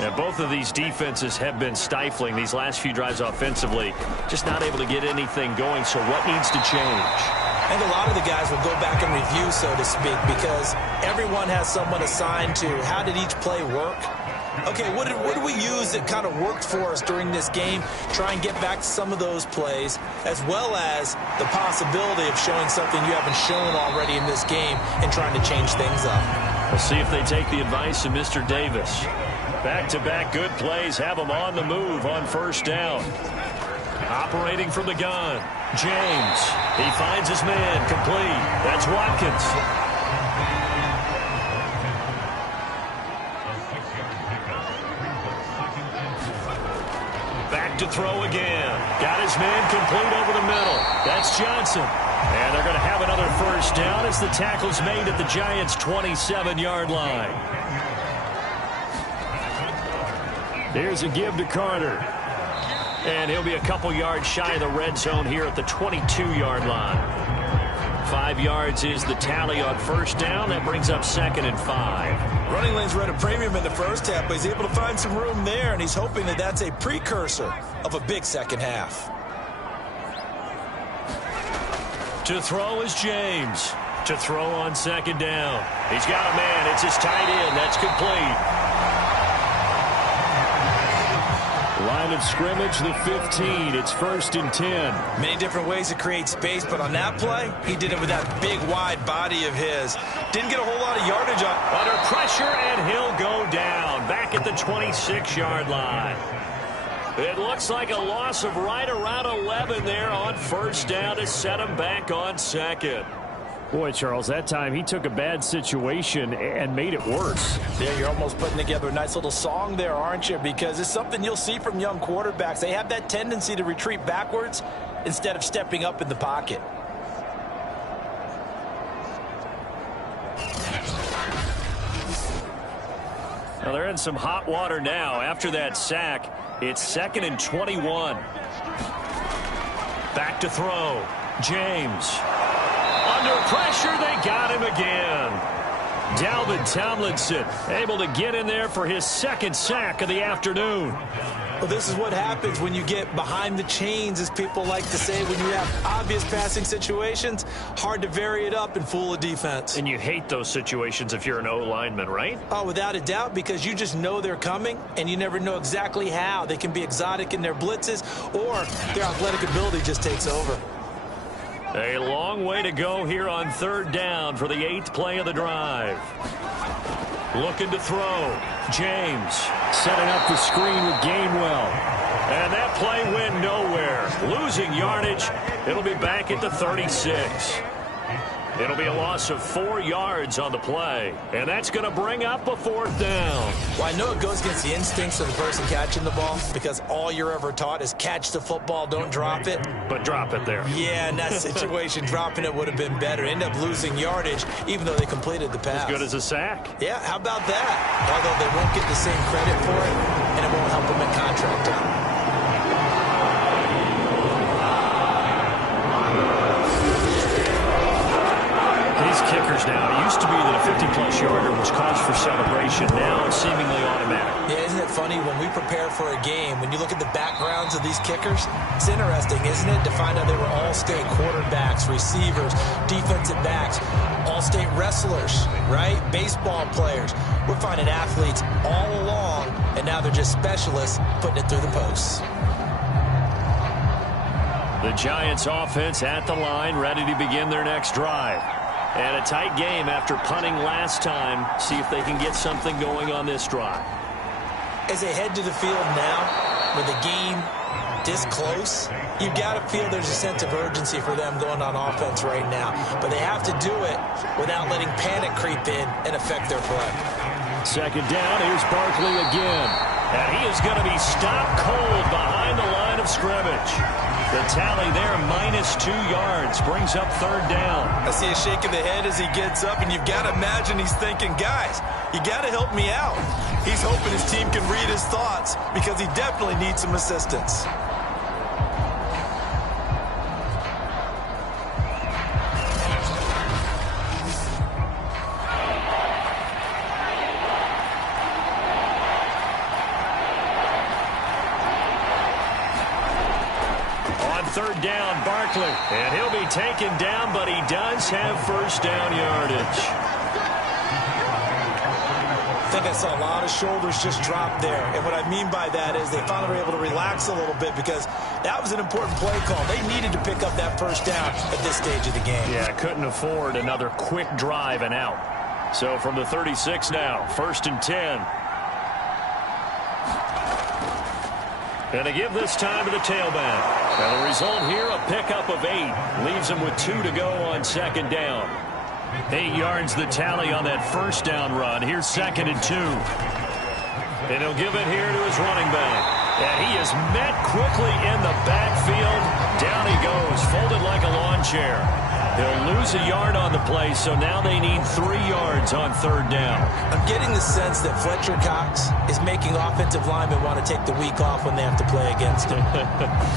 And both of these defenses have been stifling these last few drives offensively. Just not able to get anything going, so what needs to change? I think a lot of the guys will go back and review, so to speak, because everyone has someone assigned to how did each play work. Okay, what did we use that kind of worked for us during this game? Try and get back to some of those plays, as well as the possibility of showing something you haven't shown already in this game and trying to change things up. We'll see if they take the advice of Mr. Davis. Back-to-back good plays have him on the move on 1st down. Operating from the gun, James. He finds his man, complete. That's Watkins. Back to throw again. Got his man complete over the middle. That's Johnson. And they're going to have another 1st down as the tackle's made at the Giants' 27-yard line. Here's a give to Carter. And he'll be a couple yards shy of the red zone here at the 22-yard line. 5 yards is the tally on 1st down. That brings up 2nd and 5. Running lanes were at a premium in the first half, but he's able to find some room there, and he's hoping that that's a precursor of a big second half. To throw is James. To throw on 2nd down. He's got a man. It's his tight end. That's complete. Line of scrimmage, the 15. It's 1st and 10. Many different ways to create space, but on that play, he did it with that big, wide body of his. Didn't get a whole lot of yardage on. Under pressure, and he'll go down. Back at the 26-yard line. It looks like a loss of right around 11 there on 1st down to set him back on 2nd. Boy, Charles, that time he took a bad situation and made it worse. Yeah, you're almost putting together a nice little song there, aren't you? Because it's something you'll see from young quarterbacks. They have that tendency to retreat backwards instead of stepping up in the pocket. Well, they're in some hot water now. After that sack, it's 2nd and 21. Back to throw. James. Under pressure, they got him again. Dalvin Tomlinson able to get in there for his 2nd sack of the afternoon. Well, this is what happens when you get behind the chains, as people like to say. When you have obvious passing situations, hard to vary it up and fool a defense. And you hate those situations if you're an O-lineman, right? Oh, without a doubt, because you just know they're coming, and you never know exactly how. They can be exotic in their blitzes, or their athletic ability just takes over. A long way to go here on 3rd down for the 8th play of the drive. Looking to throw. James setting up the screen with Gainwell. And that play went nowhere. Losing yardage. It'll be back at the 36. It'll be a loss of 4 yards on the play, and that's going to bring up a 4th down. Well, I know it goes against the instincts of the person catching the ball because all you're ever taught is catch the football, don't drop it. But drop it there. Yeah, in that situation, dropping it would have been better. End up losing yardage, even though they completed the pass. As good as a sack. Yeah, how about that? Although they won't get the same credit for it, and it won't help them at contract time. Kickers now. It used to be that a 50-plus yarder was cause for celebration. Now it's seemingly automatic. Yeah, isn't it funny when we prepare for a game, when you look at the backgrounds of these kickers, it's interesting, isn't it, to find out they were all-state quarterbacks, receivers, defensive backs, all-state wrestlers, right? Baseball players. We're finding athletes all along, and now they're just specialists putting it through the posts. The Giants offense at the line, ready to begin their next drive. And a tight game after punting last time. See if they can get something going on this drive. As they head to the field now, with the game this close, you've got to feel there's a sense of urgency for them going on offense right now. But they have to do it without letting panic creep in and affect their play. 2nd down, here's Barkley again. And he is going to be stopped cold behind the line of scrimmage. The tally there, -2 yards, brings up 3rd down. I see a shake of the head as he gets up, and you've got to imagine he's thinking, guys, you got to help me out. He's hoping his team can read his thoughts because he definitely needs some assistance. Third down, Barkley. And he'll be taken down, but he does have 1st down yardage. I think I saw a lot of shoulders just drop there. And what I mean by that is they finally were able to relax a little bit because that was an important play call. They needed to pick up that 1st down at this stage of the game. Yeah, couldn't afford another quick drive and out. So from the 36 now, 1st and 10. And they give this time to the tailback. And the result here, a pickup of 8. Leaves them with 2 to go on 2nd down. 8 yards the tally on that 1st down run. Here's 2nd and 2. And he'll give it here to his running back. And he is met quickly in the backfield. Down he goes, folded like a lawn chair. He'll lose a yard on the play, so now they need 3 yards on 3rd down. I'm getting the sense that Fletcher Cox is making offensive linemen want to take the week off when they have to play against him.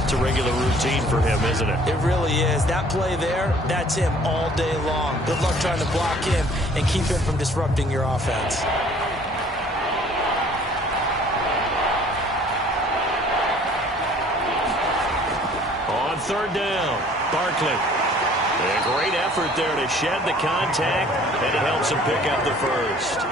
It's a regular routine for him, isn't it? It really is. That play there, that's him all day long. Good luck trying to block him and keep him from disrupting your offense. On 3rd down, Barkley. A great effort there to shed the contact, and it helps him pick up the 1st.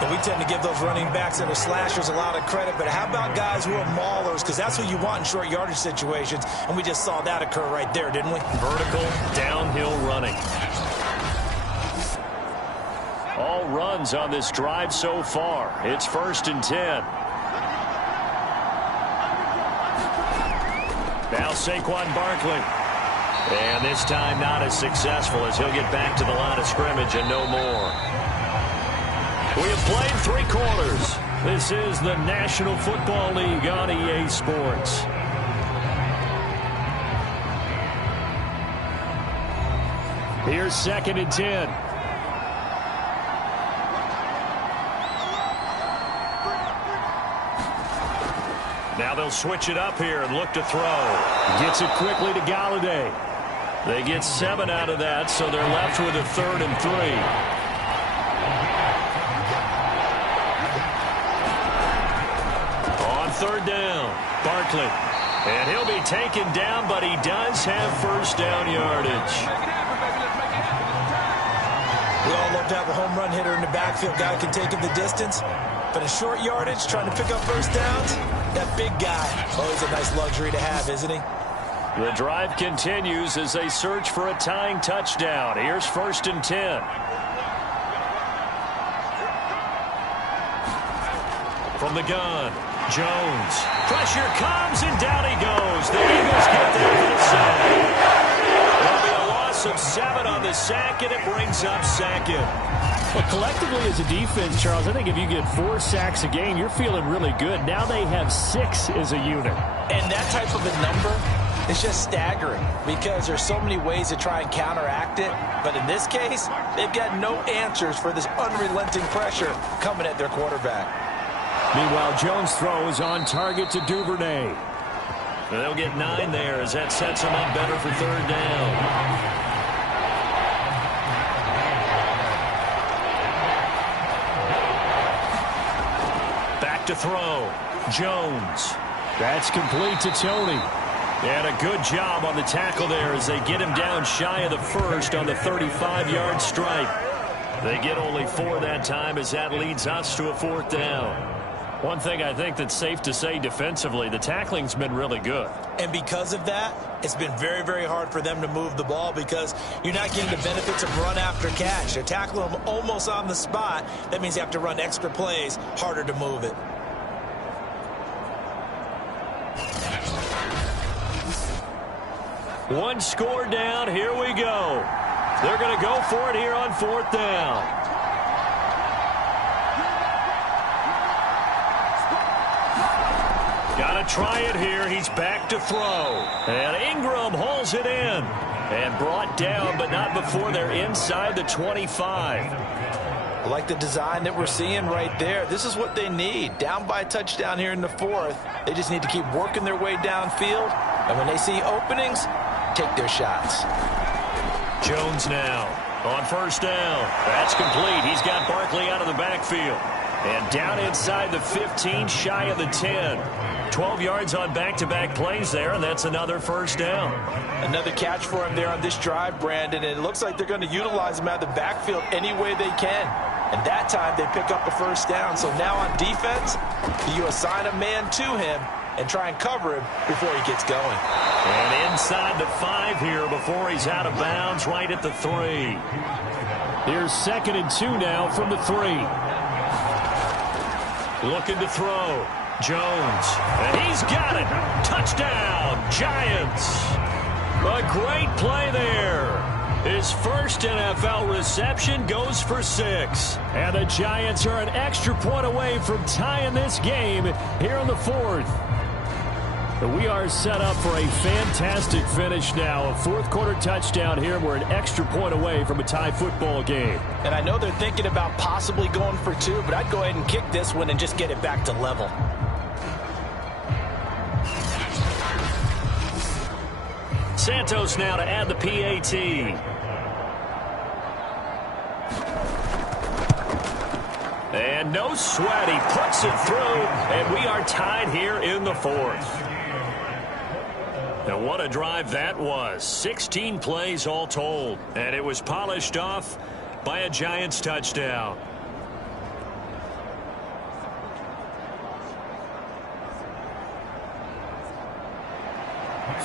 And we tend to give those running backs and the slashers a lot of credit, but how about guys who are maulers? Because that's what you want in short yardage situations, and we just saw that occur right there, didn't we? Vertical, downhill running. All runs on this drive so far. It's 1st and 10. Now Saquon Barkley. And this time not as successful as he'll get back to the line of scrimmage and no more. We have played 3 quarters. This is the National Football League on EA Sports. Here's 2nd and 10. Now they'll switch it up here and look to throw. Gets it quickly to Galladay. They get 7 out of that, so they're left with a 3rd and 3. On 3rd down, Barkley. And he'll be taken down, but he does have 1st down yardage. We all love to have a home run hitter in the backfield. Guy can take him the distance. But in short yardage, trying to pick up 1st downs, that big guy, always a nice luxury to have, isn't he? The drive continues as they search for a tying touchdown. Here's 1st and 10. From the gun, Jones. Pressure comes, and down he goes. The Eagles get there for the save. It'll be a loss of 7 on the sack, and it brings up second. Well, collectively as a defense, Charles, I think if you get 4 sacks a game, you're feeling really good. Now they have 6 as a unit. And that type of a number is just staggering because there's so many ways to try and counteract it. But in this case, they've got no answers for this unrelenting pressure coming at their quarterback. Meanwhile, Jones throws on target to Duvernay. They'll get 9 there as that sets them up better for third down. Back to throw. Jones. That's complete to Tony. And a good job on the tackle there as they get him down shy of the first on the 35-yard strike. They get only 4 that time as that leads us to a 4th down. One thing I think that's safe to say defensively, the tackling's been really good. And because of that, it's been very, very hard for them to move the ball because you're not getting the benefits of run after catch. They're tackling them almost on the spot. That means you have to run extra plays, harder to move it. One score down. Here we go. They're going to go for it here on 4th down. Got to try it here. He's back to throw. And Ingram hauls it in. And brought down, but not before they're inside the 25. I like the design that we're seeing right there. This is what they need. Down by a touchdown here in the 4th. They just need to keep working their way downfield. And when they see openings, take their shots. Jones now on 1st down. That's complete. He's got Barkley out of the backfield. And down inside the 15, shy of the 10. 12 yards on back-to-back plays there, and that's another 1st down. Another catch for him there on this drive, Brandon, and it looks like they're going to utilize him out of the backfield any way they can. And that time they pick up a 1st down. So now on defense, you assign a man to him and try and cover him before he gets going. And inside the 5 here before he's out of bounds right at the 3. Here's 2nd and 2 now from the 3. Looking to throw. Jones. And he's got it. Touchdown, Giants. A great play there. His first NFL reception goes for 6. And the Giants are an extra point away from tying this game here in the 4th. We are set up for a fantastic finish now. A 4th quarter touchdown here. We're an extra point away from a tie football game. And I know they're thinking about possibly going for 2, but I'd go ahead and kick this one and just get it back to level. Santos now to add the PAT. And no sweat. He puts it through, and we are tied here in the 4th. And what a drive that was. 16 plays all told. And it was polished off by a Giants touchdown.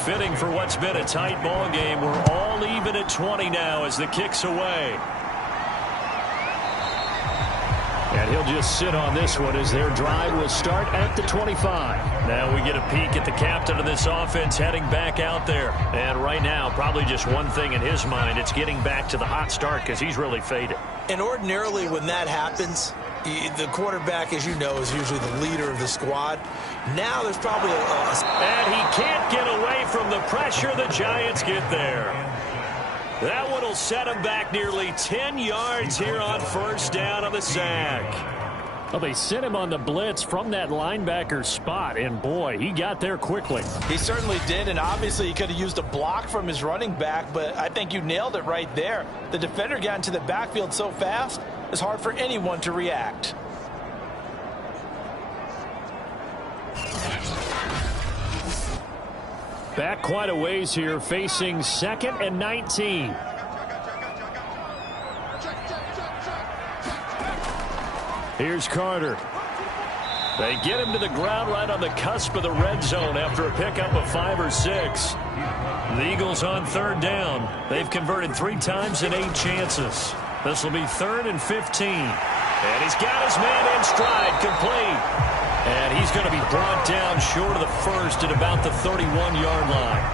Fitting for what's been a tight ball game. We're all even at 20 now as the kick's away. And he'll just sit on this one as their drive will start at the 25. Now we get a peek at the captain of this offense heading back out there. And right now, probably just one thing in his mind. It's getting back to the hot start because he's really faded. And ordinarily when that happens, the quarterback, as you know, is usually the leader of the squad. Now there's probably And he can't get away from the pressure. The Giants get there. That one will set him back nearly 10 yards here on 1st down on the sack. Well, they sent him on the blitz from that linebacker spot, and boy, he got there quickly. He certainly did, and obviously he could have used a block from his running back, but I think you nailed it right there. The defender got into the backfield so fast, it's hard for anyone to react. Back quite a ways here, facing 2nd and 19. Here's Carter. They get him to the ground right on the cusp of the red zone after a pickup of 5 or 6. The Eagles on 3rd down. They've converted 3 times in 8 chances. This will be 3rd and 15. And he's got his man in stride, complete. And he's going to be brought down short of the first at about the 31-yard line.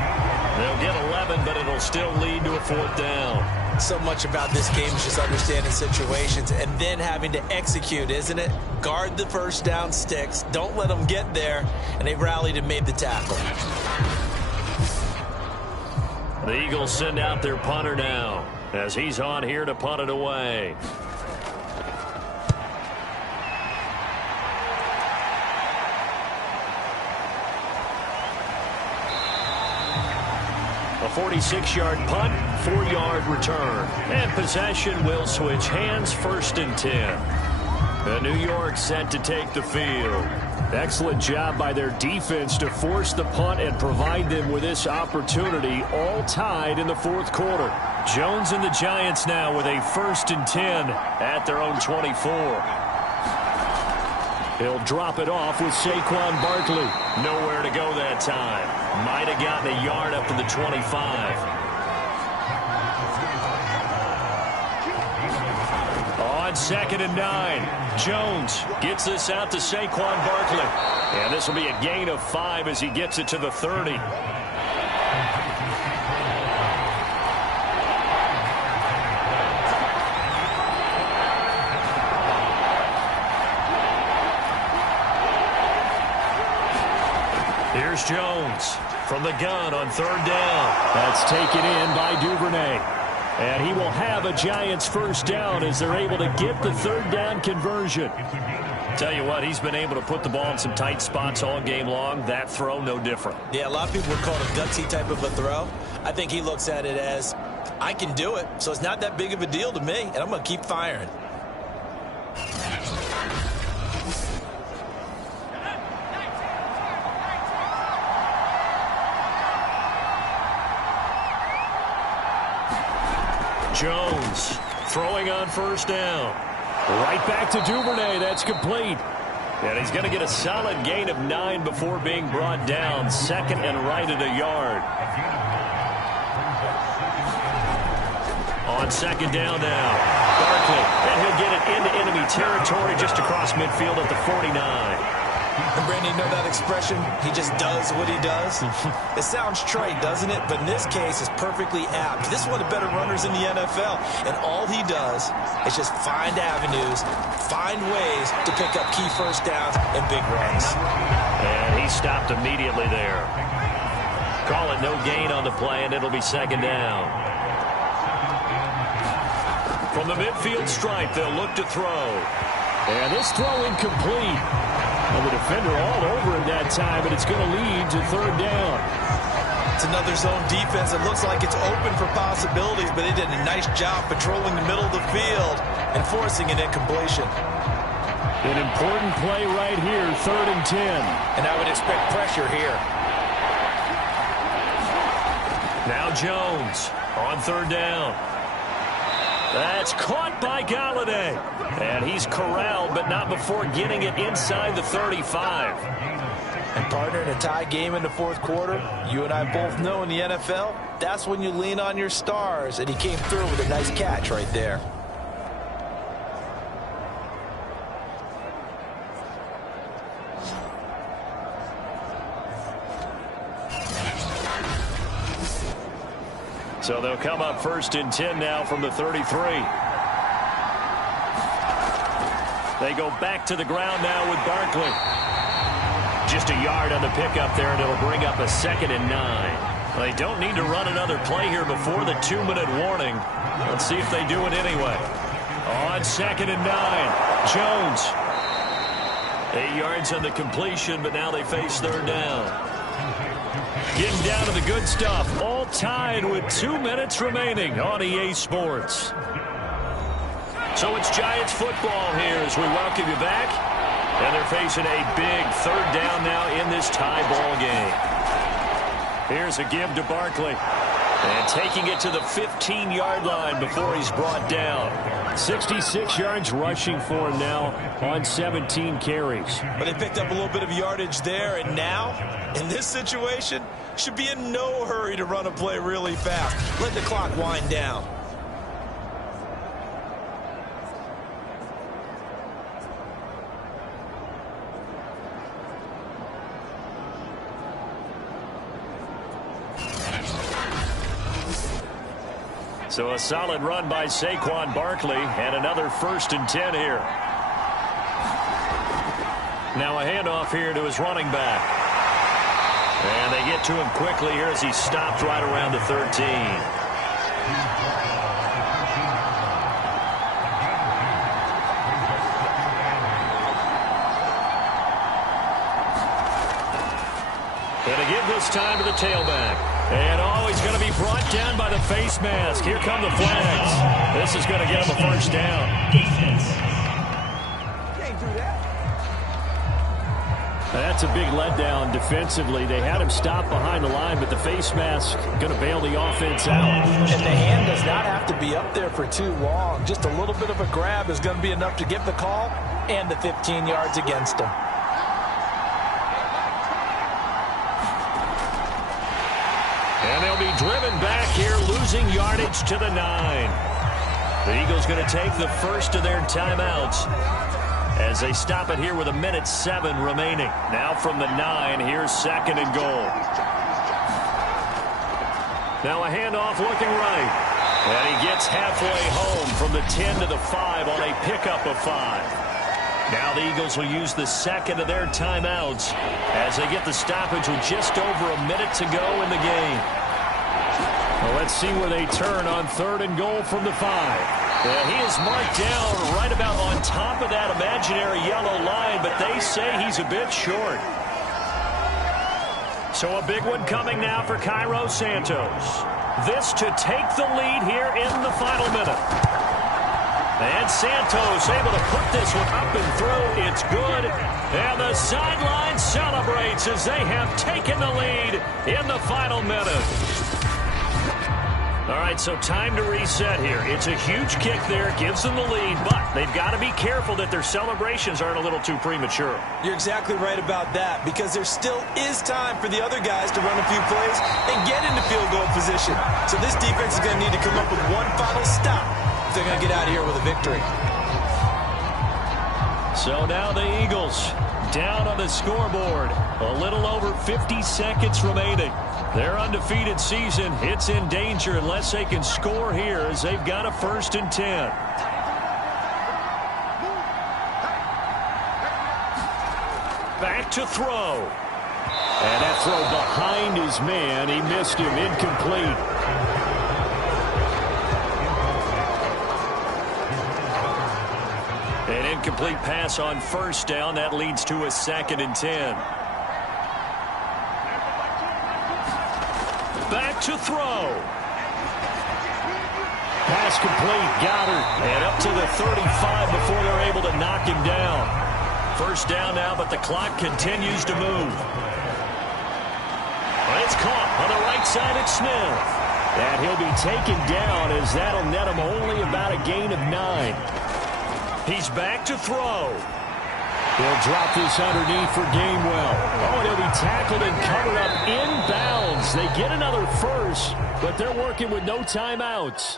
They'll get 11, but it'll still lead to a 4th down. So much about this game is just understanding situations and then having to execute, isn't it? Guard the first down sticks. Don't let them get there. And they rallied and made the tackle. The Eagles send out their punter now as he's on here to punt it away. A 46-yard punt, 4-yard return. And possession will switch hands, 1st and 10. The New York set to take the field. Excellent job by their defense to force the punt and provide them with this opportunity, all tied in the 4th quarter. Jones and the Giants now with a 1st and 10 at their own 24. He'll drop it off with Saquon Barkley. Nowhere to go that time. Might have gotten a yard up to the 25. On 2nd and 9, Jones gets this out to Saquon Barkley. And this will be a gain of 5 as he gets it to the 30. Here's Jones from the gun on 3rd down. That's taken in by Duvernay. And he will have a Giants 1st down as they're able to get the 3rd down conversion. Tell you what, he's been able to put the ball in some tight spots all game long. That throw, no different. Yeah, a lot of people would call it a gutsy type of a throw. I think he looks at it as, I can do it, so it's not that big of a deal to me, and I'm going to keep firing. Jones throwing on 1st down. Right back to Duvernay. That's complete. And he's going to get a solid gain of 9 before being brought down. 2nd and right at a yard. On 2nd down now. Barkley. And he'll get it into enemy territory just across midfield at the 49. And Brandon, you know that expression? He just does what he does. It sounds trite, doesn't it? But in this case, it's perfectly apt. This is one of the better runners in the NFL. And all he does is just find avenues, find ways to pick up key 1st downs and big runs. And he stopped immediately there. Call it no gain on the play, and it'll be 2nd down. From the midfield stripe, they'll look to throw. And this throw incomplete. And the defender all over him that time, but it's going to lead to 3rd down. It's another zone defense. It looks like it's open for possibilities, but they did a nice job patrolling the middle of the field and forcing an incompletion. An important play right here, 3rd and 10. And I would expect pressure here. Now Jones on 3rd down. That's caught by Galladay. And he's corralled, but not before getting it inside the 35. And partner, in a tie game in the 4th quarter, you and I both know in the NFL, that's when you lean on your stars. And he came through with a nice catch right there. So they'll come up 1st and 10 now from the 33. They go back to the ground now with Barkley. Just a yard on the pickup there, and it'll bring up a 2nd and 9. They don't need to run another play here before the 2-minute warning. Let's see if they do it anyway. On 2nd and 9, Jones. 8 yards on the completion, but now they face 3rd down. Getting down to the good stuff. All tied with 2 minutes remaining on EA Sports. So it's Giants football here as we welcome you back. And they're facing a big 3rd down now in this tie ball game. Here's a give to Barkley. And taking it to the 15-yard line before he's brought down. 66 yards rushing for him now on 17 carries. But they picked up a little bit of yardage there, and now, in this situation, should be in no hurry to run a play really fast. Let the clock wind down. So a solid run by Saquon Barkley and another 1st and 10 here. Now a handoff here to his running back. And they get to him quickly here as he stopped right around the 13. Going to give this time to the tailback. And he's going to be brought down by the face mask. Here come the flags. This is going to get him a 1st down. Defense. Can't do that. That's a big letdown defensively. They had him stop behind the line, but the face mask going to bail the offense out. And the hand does not have to be up there for too long. Just a little bit of a grab is going to be enough to get the call and the 15 yards against him. And they'll be driven back here, losing yardage to the 9. The Eagles going to take the first of their timeouts as they stop it here with 1:07 remaining. Now from the 9, here's 2nd and goal. Now a handoff looking right. And he gets halfway home from the 10 to the 5 on a pickup of 5. Now the Eagles will use the 2nd of their timeouts as they get the stoppage with just over a minute to go in the game. Well, let's see where they turn on 3rd and goal from the 5. Yeah, he is marked down right about on top of that imaginary yellow line, but they say he's a bit short. So a big one coming now for Cairo Santos. This to take the lead here in the final minute. And Santos able to put this one up and through. It's good. And the sideline celebrates as they have taken the lead in the final minute. All right, so time to reset here. It's a huge kick there, gives them the lead, but they've got to be careful that their celebrations aren't a little too premature. You're exactly right about that, because there still is time for the other guys to run a few plays and get into field goal position. So this defense is going to need to come up with one final stop if they're going to get out of here with a victory. So now the Eagles down on the scoreboard. A little over 50 seconds remaining. Their undefeated season, it's in danger unless they can score here as they've got a 1st and 10. Back to throw. And that throw behind his man. He missed him. Incomplete. An incomplete pass on 1st down. That leads to a 2nd and 10. Back to throw. Pass complete. Goddard. And up to the 35 before they're able to knock him down. 1st down now, but the clock continues to move. It's caught on the right side at Smith. And he'll be taken down as that'll net him only about a gain of 9. He's back to throw. He'll drop this underneath for Gainwell. Oh, and he'll be tackled and covered up inbounds. They get another 1st, but they're working with no timeouts.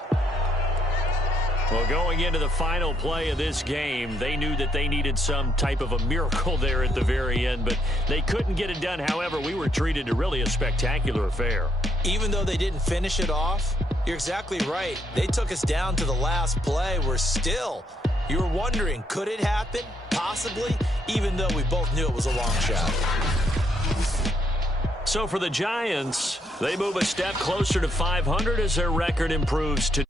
Well, going into the final play of this game, they knew that they needed some type of a miracle there at the very end, but they couldn't get it done. However, we were treated to really a spectacular affair. Even though they didn't finish it off, you're exactly right. They took us down to the last play. You were wondering, could it happen? Possibly, even though we both knew it was a long shot. So for the Giants, they move a step closer to 500 as their record improves to